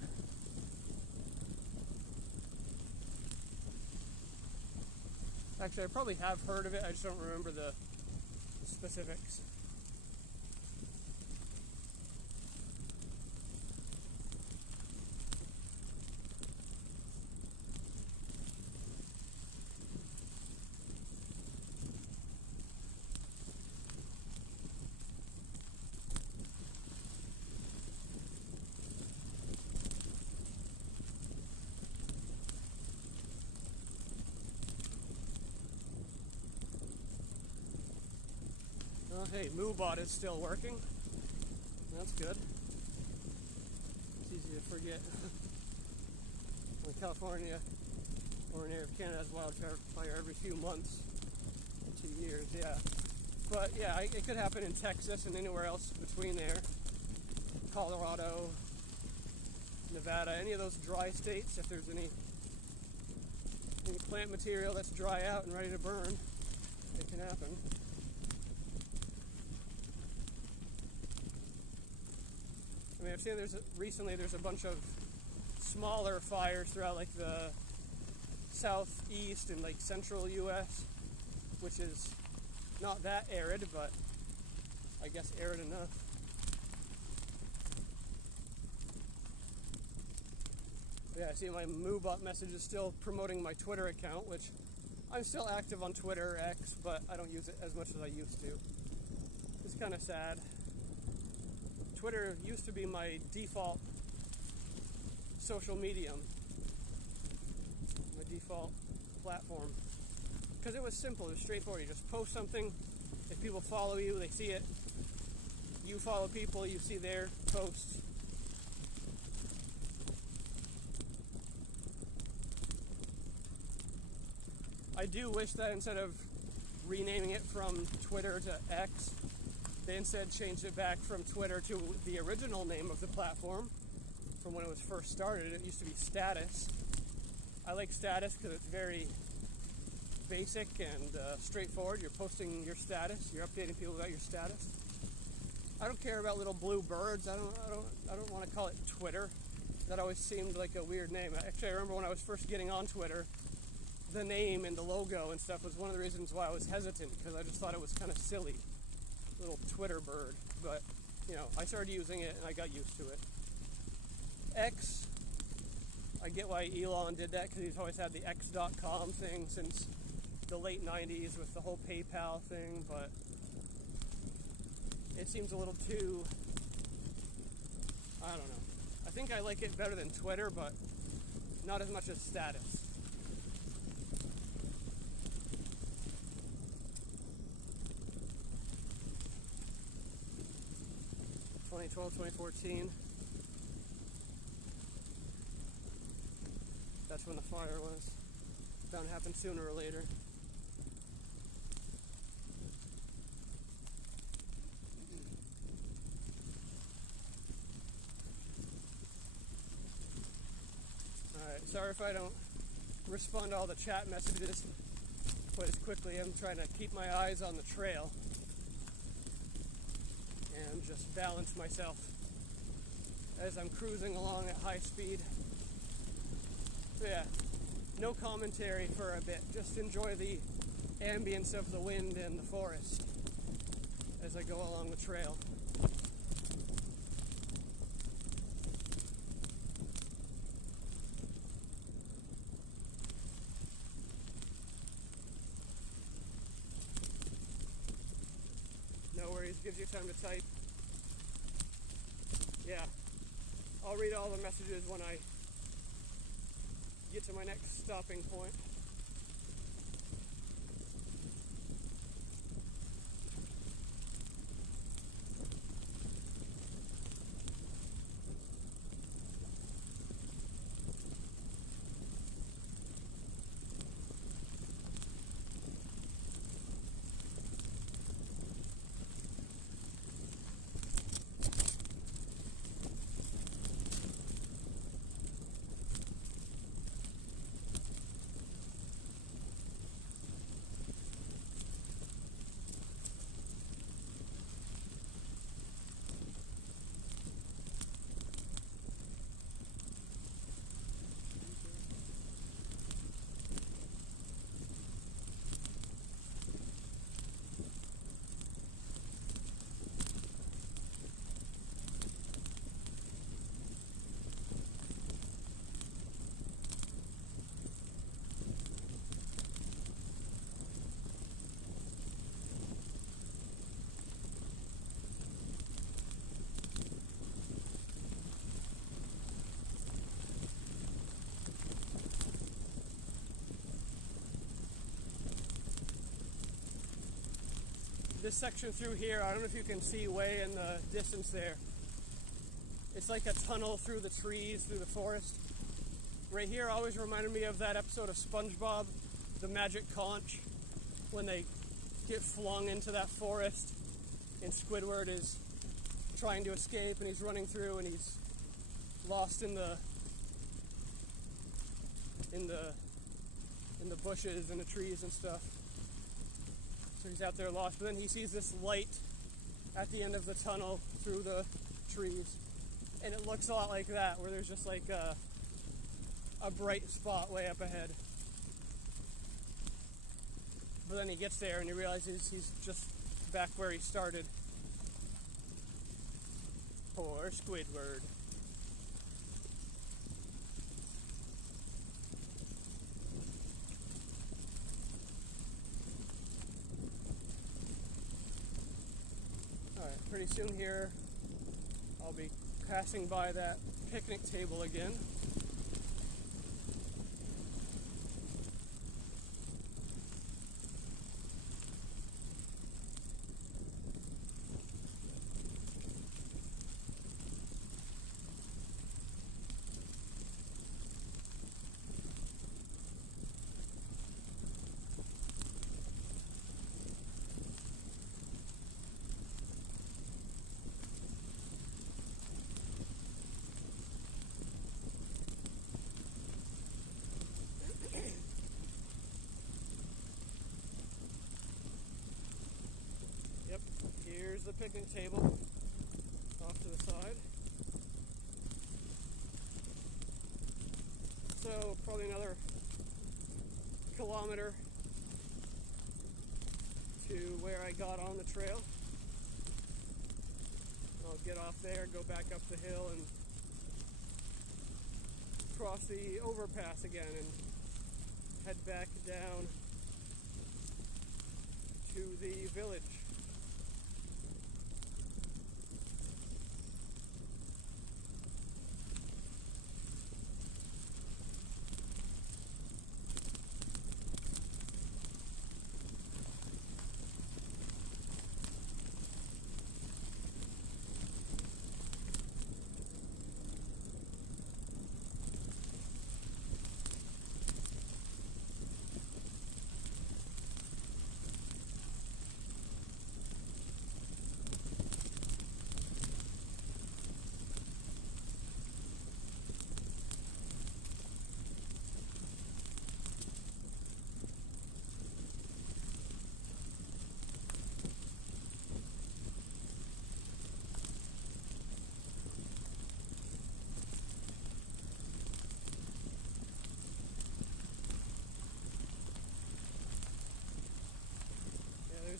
Actually, I probably have heard of it, I just don't remember the specifics. Oh, hey, MooBot is still working. That's good. It's easy to forget. When California or an area of Canada has wildfire every few months, 2 years, yeah. But yeah, it could happen in Texas and anywhere else between there. Colorado, Nevada, any of those dry states. If there's any plant material that's dry out and ready to burn, it can happen. I mean, I've seen recently there's a bunch of smaller fires throughout like the southeast and like central U.S., which is not that arid, but I guess arid enough. Yeah, I see my MooBot message is still promoting my Twitter account, which I'm still active on Twitter, X, but I don't use it as much as I used to. It's kind of sad. Twitter used to be my default social medium, my default platform, because it was simple, it was straightforward. You just post something, if people follow you, they see it. You follow people, you see their posts. I do wish that instead of renaming it from Twitter to X, they instead changed it back from Twitter to the original name of the platform from when it was first started. It used to be Status. I like Status because it's very basic and straightforward. You're posting your status. You're updating people about your status. I don't care about little blue birds. I don't want to call it Twitter. That always seemed like a weird name. Actually, I remember when I was first getting on Twitter, the name and the logo and stuff was one of the reasons why I was hesitant, because I just thought it was kind of silly. Little Twitter bird, but you know, I started using it and I got used to it. X, I get why Elon did that, because he's always had the X.com thing since the late 90s with the whole PayPal thing, but it seems a little too, I don't know. I think I like it better than Twitter, but not as much as Status. 2012, 2014. That's when the fire was. Bound to happen sooner or later. Alright, sorry if I don't respond to all the chat messages quite as quickly. I'm trying to keep my eyes on the trail and just balance myself as I'm cruising along at high speed. So yeah, no commentary for a bit. Just enjoy the ambience of the wind and the forest as I go along the trail. No worries, gives you time to type. Yeah, I'll read all the messages when I get to my next stopping point. This section through here, I don't know if you can see way in the distance there. It's like a tunnel through the trees, through the forest. Right here always reminded me of that episode of SpongeBob, The Magic Conch, when they get flung into that forest and Squidward is trying to escape and he's running through and he's lost in the bushes and the trees and stuff. So he's out there lost, but then he sees this light at the end of the tunnel through the trees, and it looks a lot like that, where there's just like a bright spot way up ahead. But then he gets there and he realizes he's just back where he started. Poor Squidward. Alright, pretty soon here I'll be passing by that picnic table again. Here's the picnic table off to the side. So probably another kilometer to where I got on the trail. I'll get off there, go back up the hill and cross the overpass again and head back down to the village.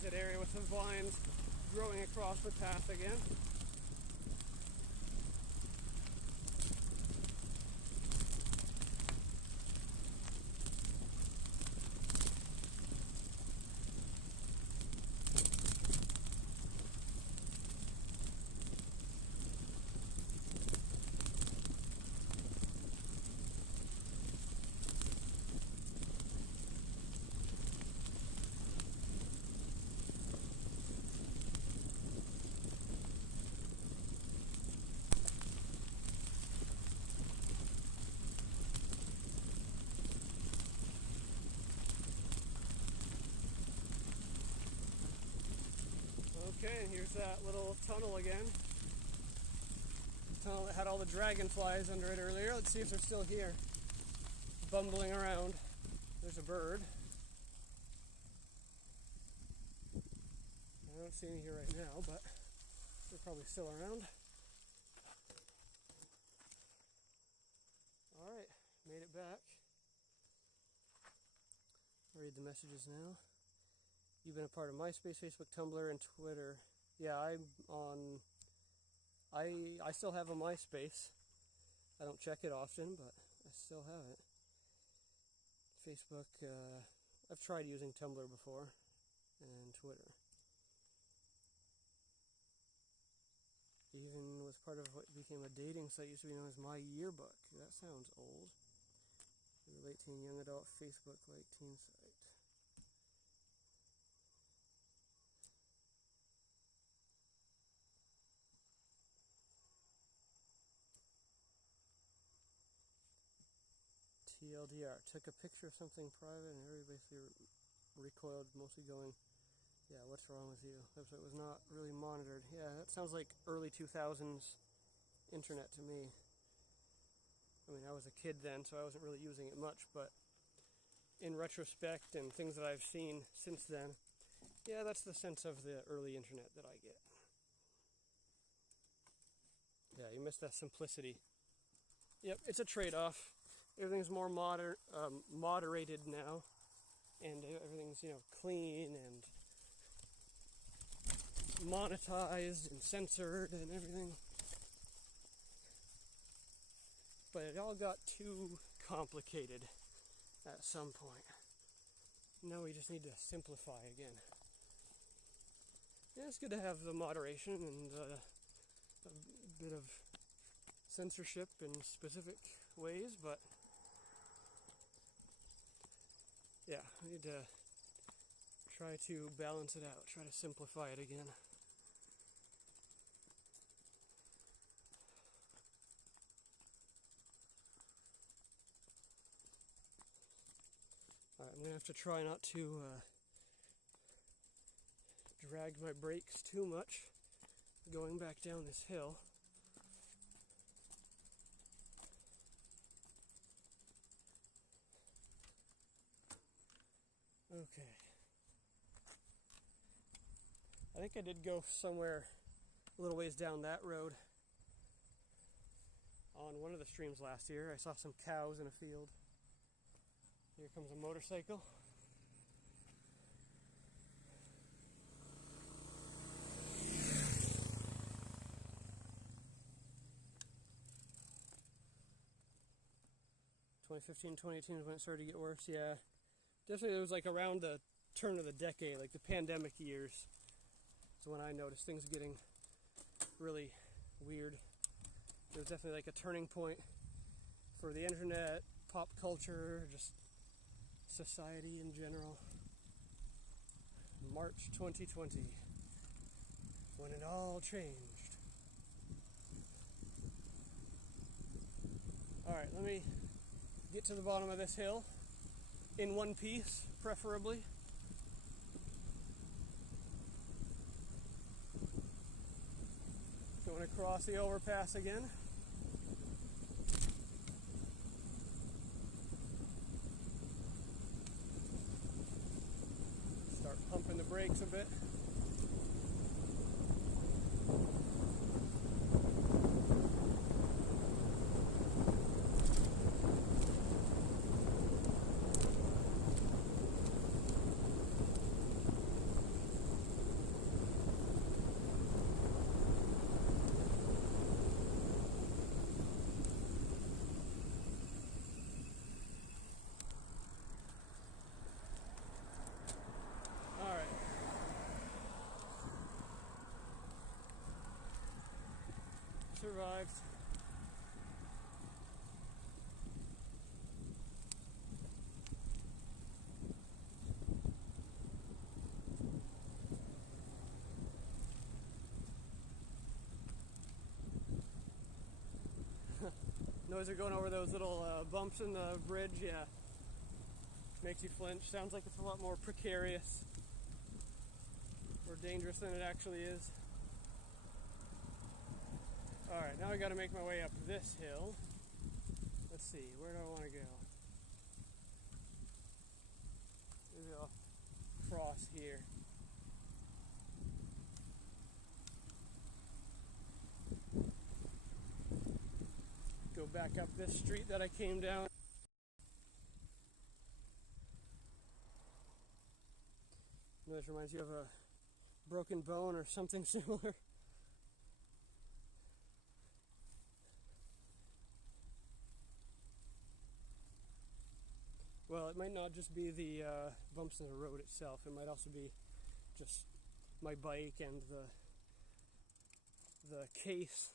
planted area with some vines growing across the path again. Okay, and here's that little tunnel again. The tunnel that had all the dragonflies under it earlier. Let's see if they're still here, bumbling around. There's a bird. I don't see any here right now, but they're probably still around. Alright, made it back. I'll read the messages now. You've been a part of MySpace, Facebook, Tumblr, and Twitter. Yeah, I'm on... I still have a MySpace. I don't check it often, but I still have it. Facebook, I've tried using Tumblr before, and Twitter. Even was part of what became a dating site, used to be known as My Yearbook. That sounds old. Late teen, young adult, Facebook, late teen site. TLDR, took a picture of something private and everybody basically recoiled, mostly going, yeah, what's wrong with you? Website was not really monitored. Yeah, that sounds like early 2000s internet to me. I mean, I was a kid then, so I wasn't really using it much, but in retrospect and things that I've seen since then, yeah, that's the sense of the early internet that I get. Yeah, you miss that simplicity. Yep, it's a trade-off. Everything's more moderated now, and everything's, clean and monetized and censored and everything. But it all got too complicated at some point. Now we just need to simplify again. Yeah, it's good to have the moderation and a bit of censorship in specific ways, but yeah, we need to try to balance it out, try to simplify it again. Alright, I'm going to have to try not to drag my brakes too much going back down this hill. Okay. I think I did go somewhere a little ways down that road on one of the streams last year. I saw some cows in a field. Here comes a motorcycle. (2015, 2018 is when it started to get worse. Yeah. Definitely it was like around the turn of the decade, like the pandemic years. So when I noticed things getting really weird. There was definitely like a turning point for the internet, pop culture, just society in general. March 2020, when it all changed. Alright, let me get to the bottom of this hill in one piece, preferably. Going across the overpass again. Start pumping the brakes a bit. survived. Noise of going over those little bumps in the bridge, yeah. Makes you flinch. Sounds like it's a lot more precarious or dangerous than it actually is. Alright, now I gotta make my way up this hill. Let's see, where do I want to go? Maybe I'll cross here. Go back up this street that I came down. This reminds you of a broken bone or something similar. Well, it might not just be the bumps in the road itself. It might also be just my bike and the case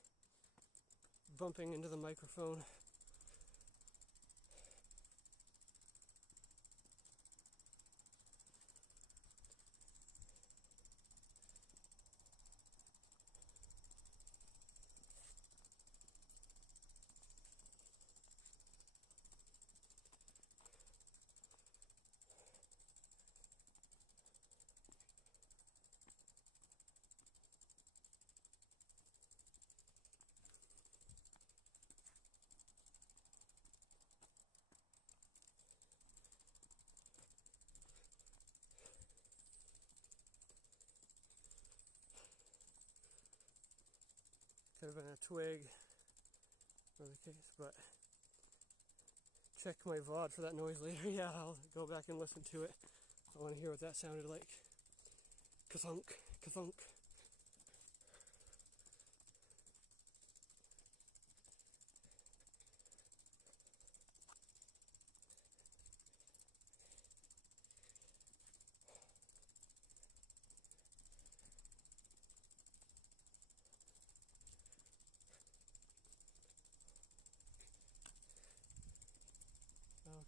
bumping into the microphone. Could have been a twig or the case, but check my VOD for that noise later. Yeah, I'll go back and listen to it. I want to hear what that sounded like. Ka-thunk, ka-thunk.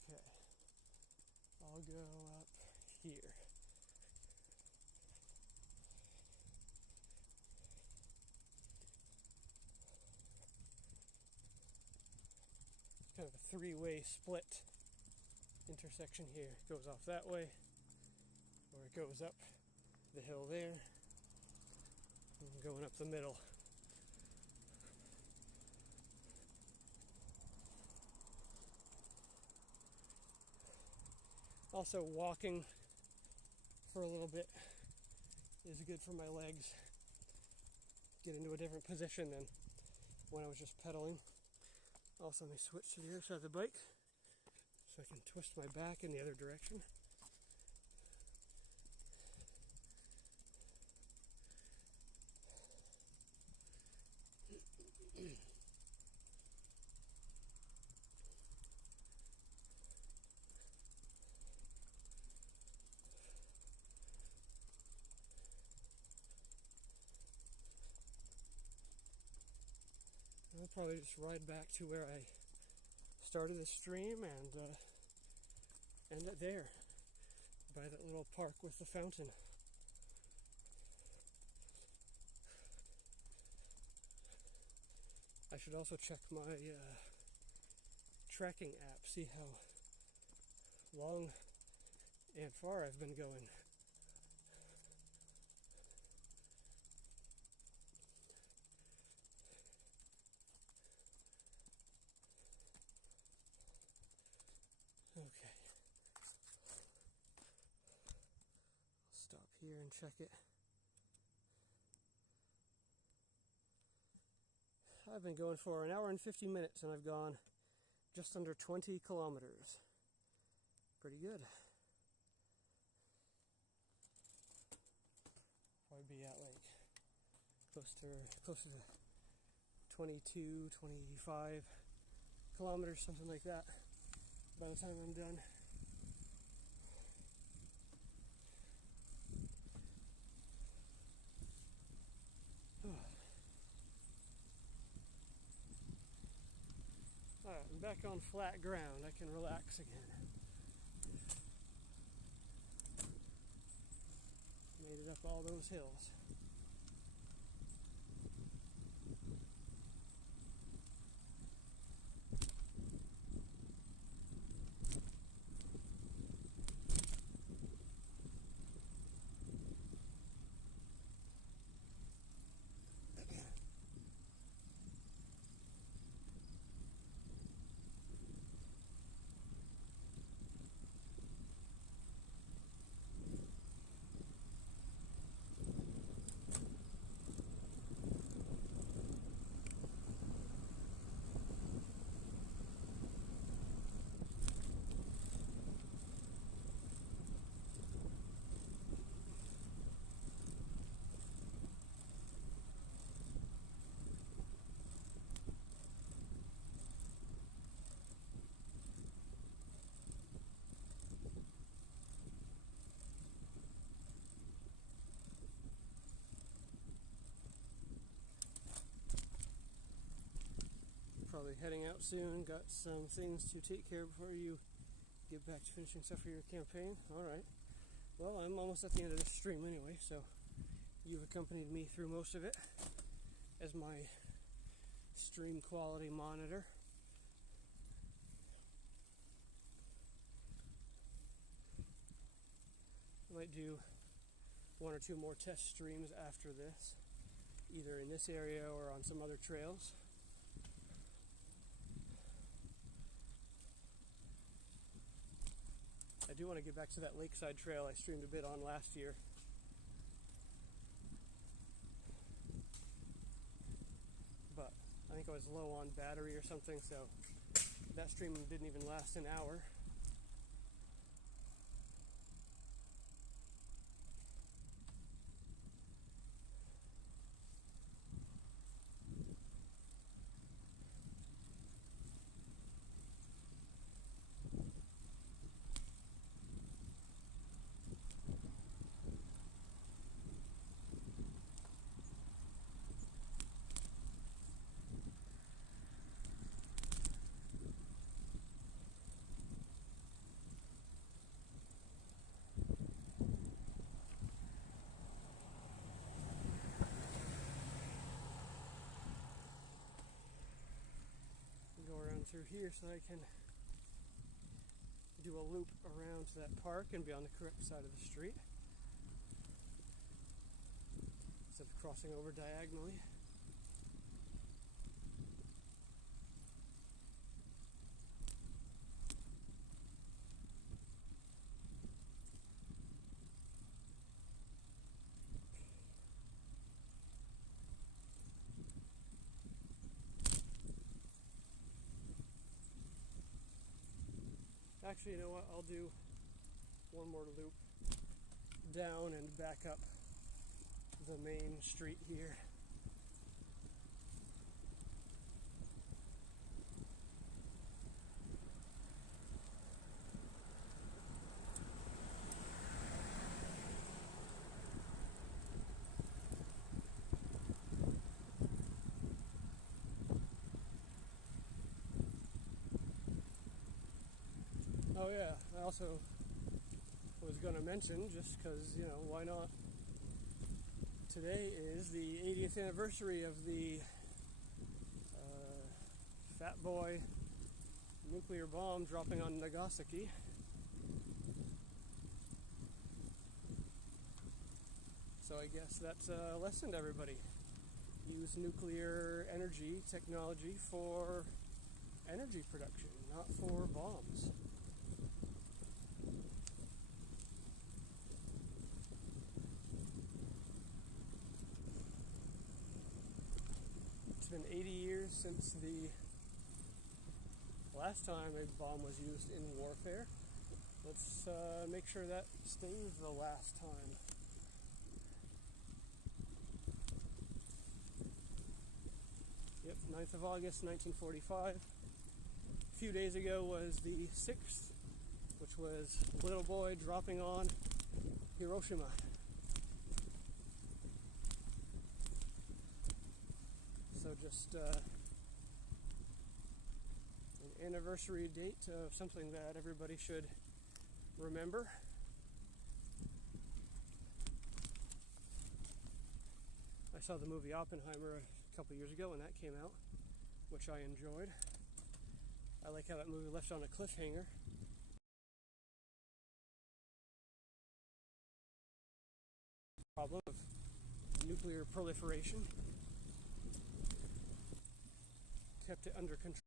Okay, I'll go up here. It's kind of a three-way split intersection here. It goes off that way, or it goes up the hill there, and going up the middle. Also, walking for a little bit is good for my legs. Get into a different position than when I was just pedaling. Also, let me switch to the other side of the bike so I can twist my back in the other direction. I'll probably just ride back to where I started the stream and end it there, by that little park with the fountain. I should also check my tracking app, see how long and far I've been going. Okay. I'll stop here and check it. I've been going for an hour and 50 minutes and I've gone just under 20 kilometers. Pretty good. Probably be at like close to 22, 25 kilometers, something like that, by the time I'm done. back on flat ground, I can relax again. Made it up all those hills. Probably heading out soon. Got some things to take care of before you get back to finishing stuff for your campaign. Alright. Well, I'm almost at the end of this stream anyway, so you've accompanied me through most of it as my stream quality monitor. I might do one or two more test streams after this, either in this area or on some other trails. I do want to get back to that lakeside trail I streamed a bit on last year. But I think I was low on battery or something, so that stream didn't even last an hour. Through here so I can do a loop around to that park and be on the correct side of the street instead of crossing over diagonally. Actually, you know what? I'll do one more loop down and back up the main street here. Oh yeah, I also was going to mention, just because, you know, why not? Today is the 80th anniversary of the Fat Boy nuclear bomb dropping on Nagasaki. So I guess that's a lesson to everybody. Use nuclear energy technology for energy production, not for bombs. It's been 80 years since the last time a bomb was used in warfare. Let's make sure that stays the last time. Yep, 9th of August, 1945. A few days ago was the 6th, which was a little boy dropping on Hiroshima. So just an anniversary date of something that everybody should remember. I saw the movie Oppenheimer a couple years ago when that came out, which I enjoyed. I like how that movie left on a cliffhanger. Problem of nuclear proliferation. Kept it under control.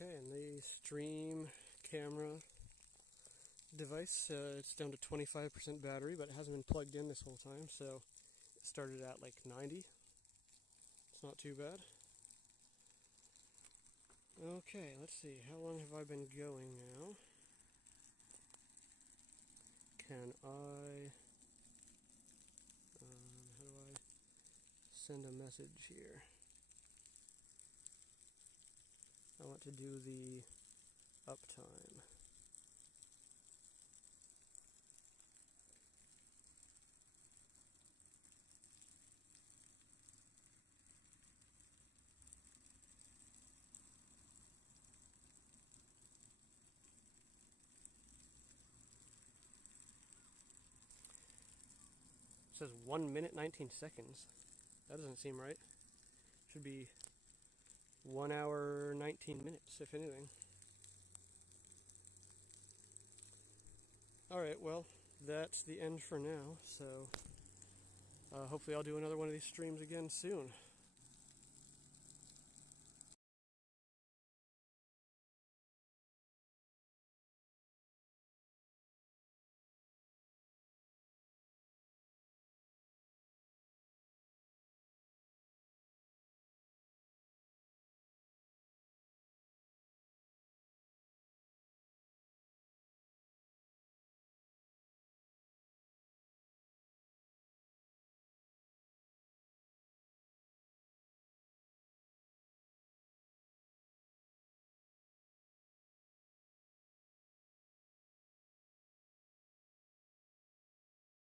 Okay, and the stream camera device, it's down to 25% battery, but it hasn't been plugged in this whole time, so it started at like 90. It's not too bad. Okay, let's see, how long have I been going now? Can I, how do I send a message here? I want to do the uptime. It says 1 minute 19 seconds. That doesn't seem right. Should be 1 hour 19 minutes, if anything. Alright, well, that's the end for now, so hopefully I'll do another one of these streams again soon.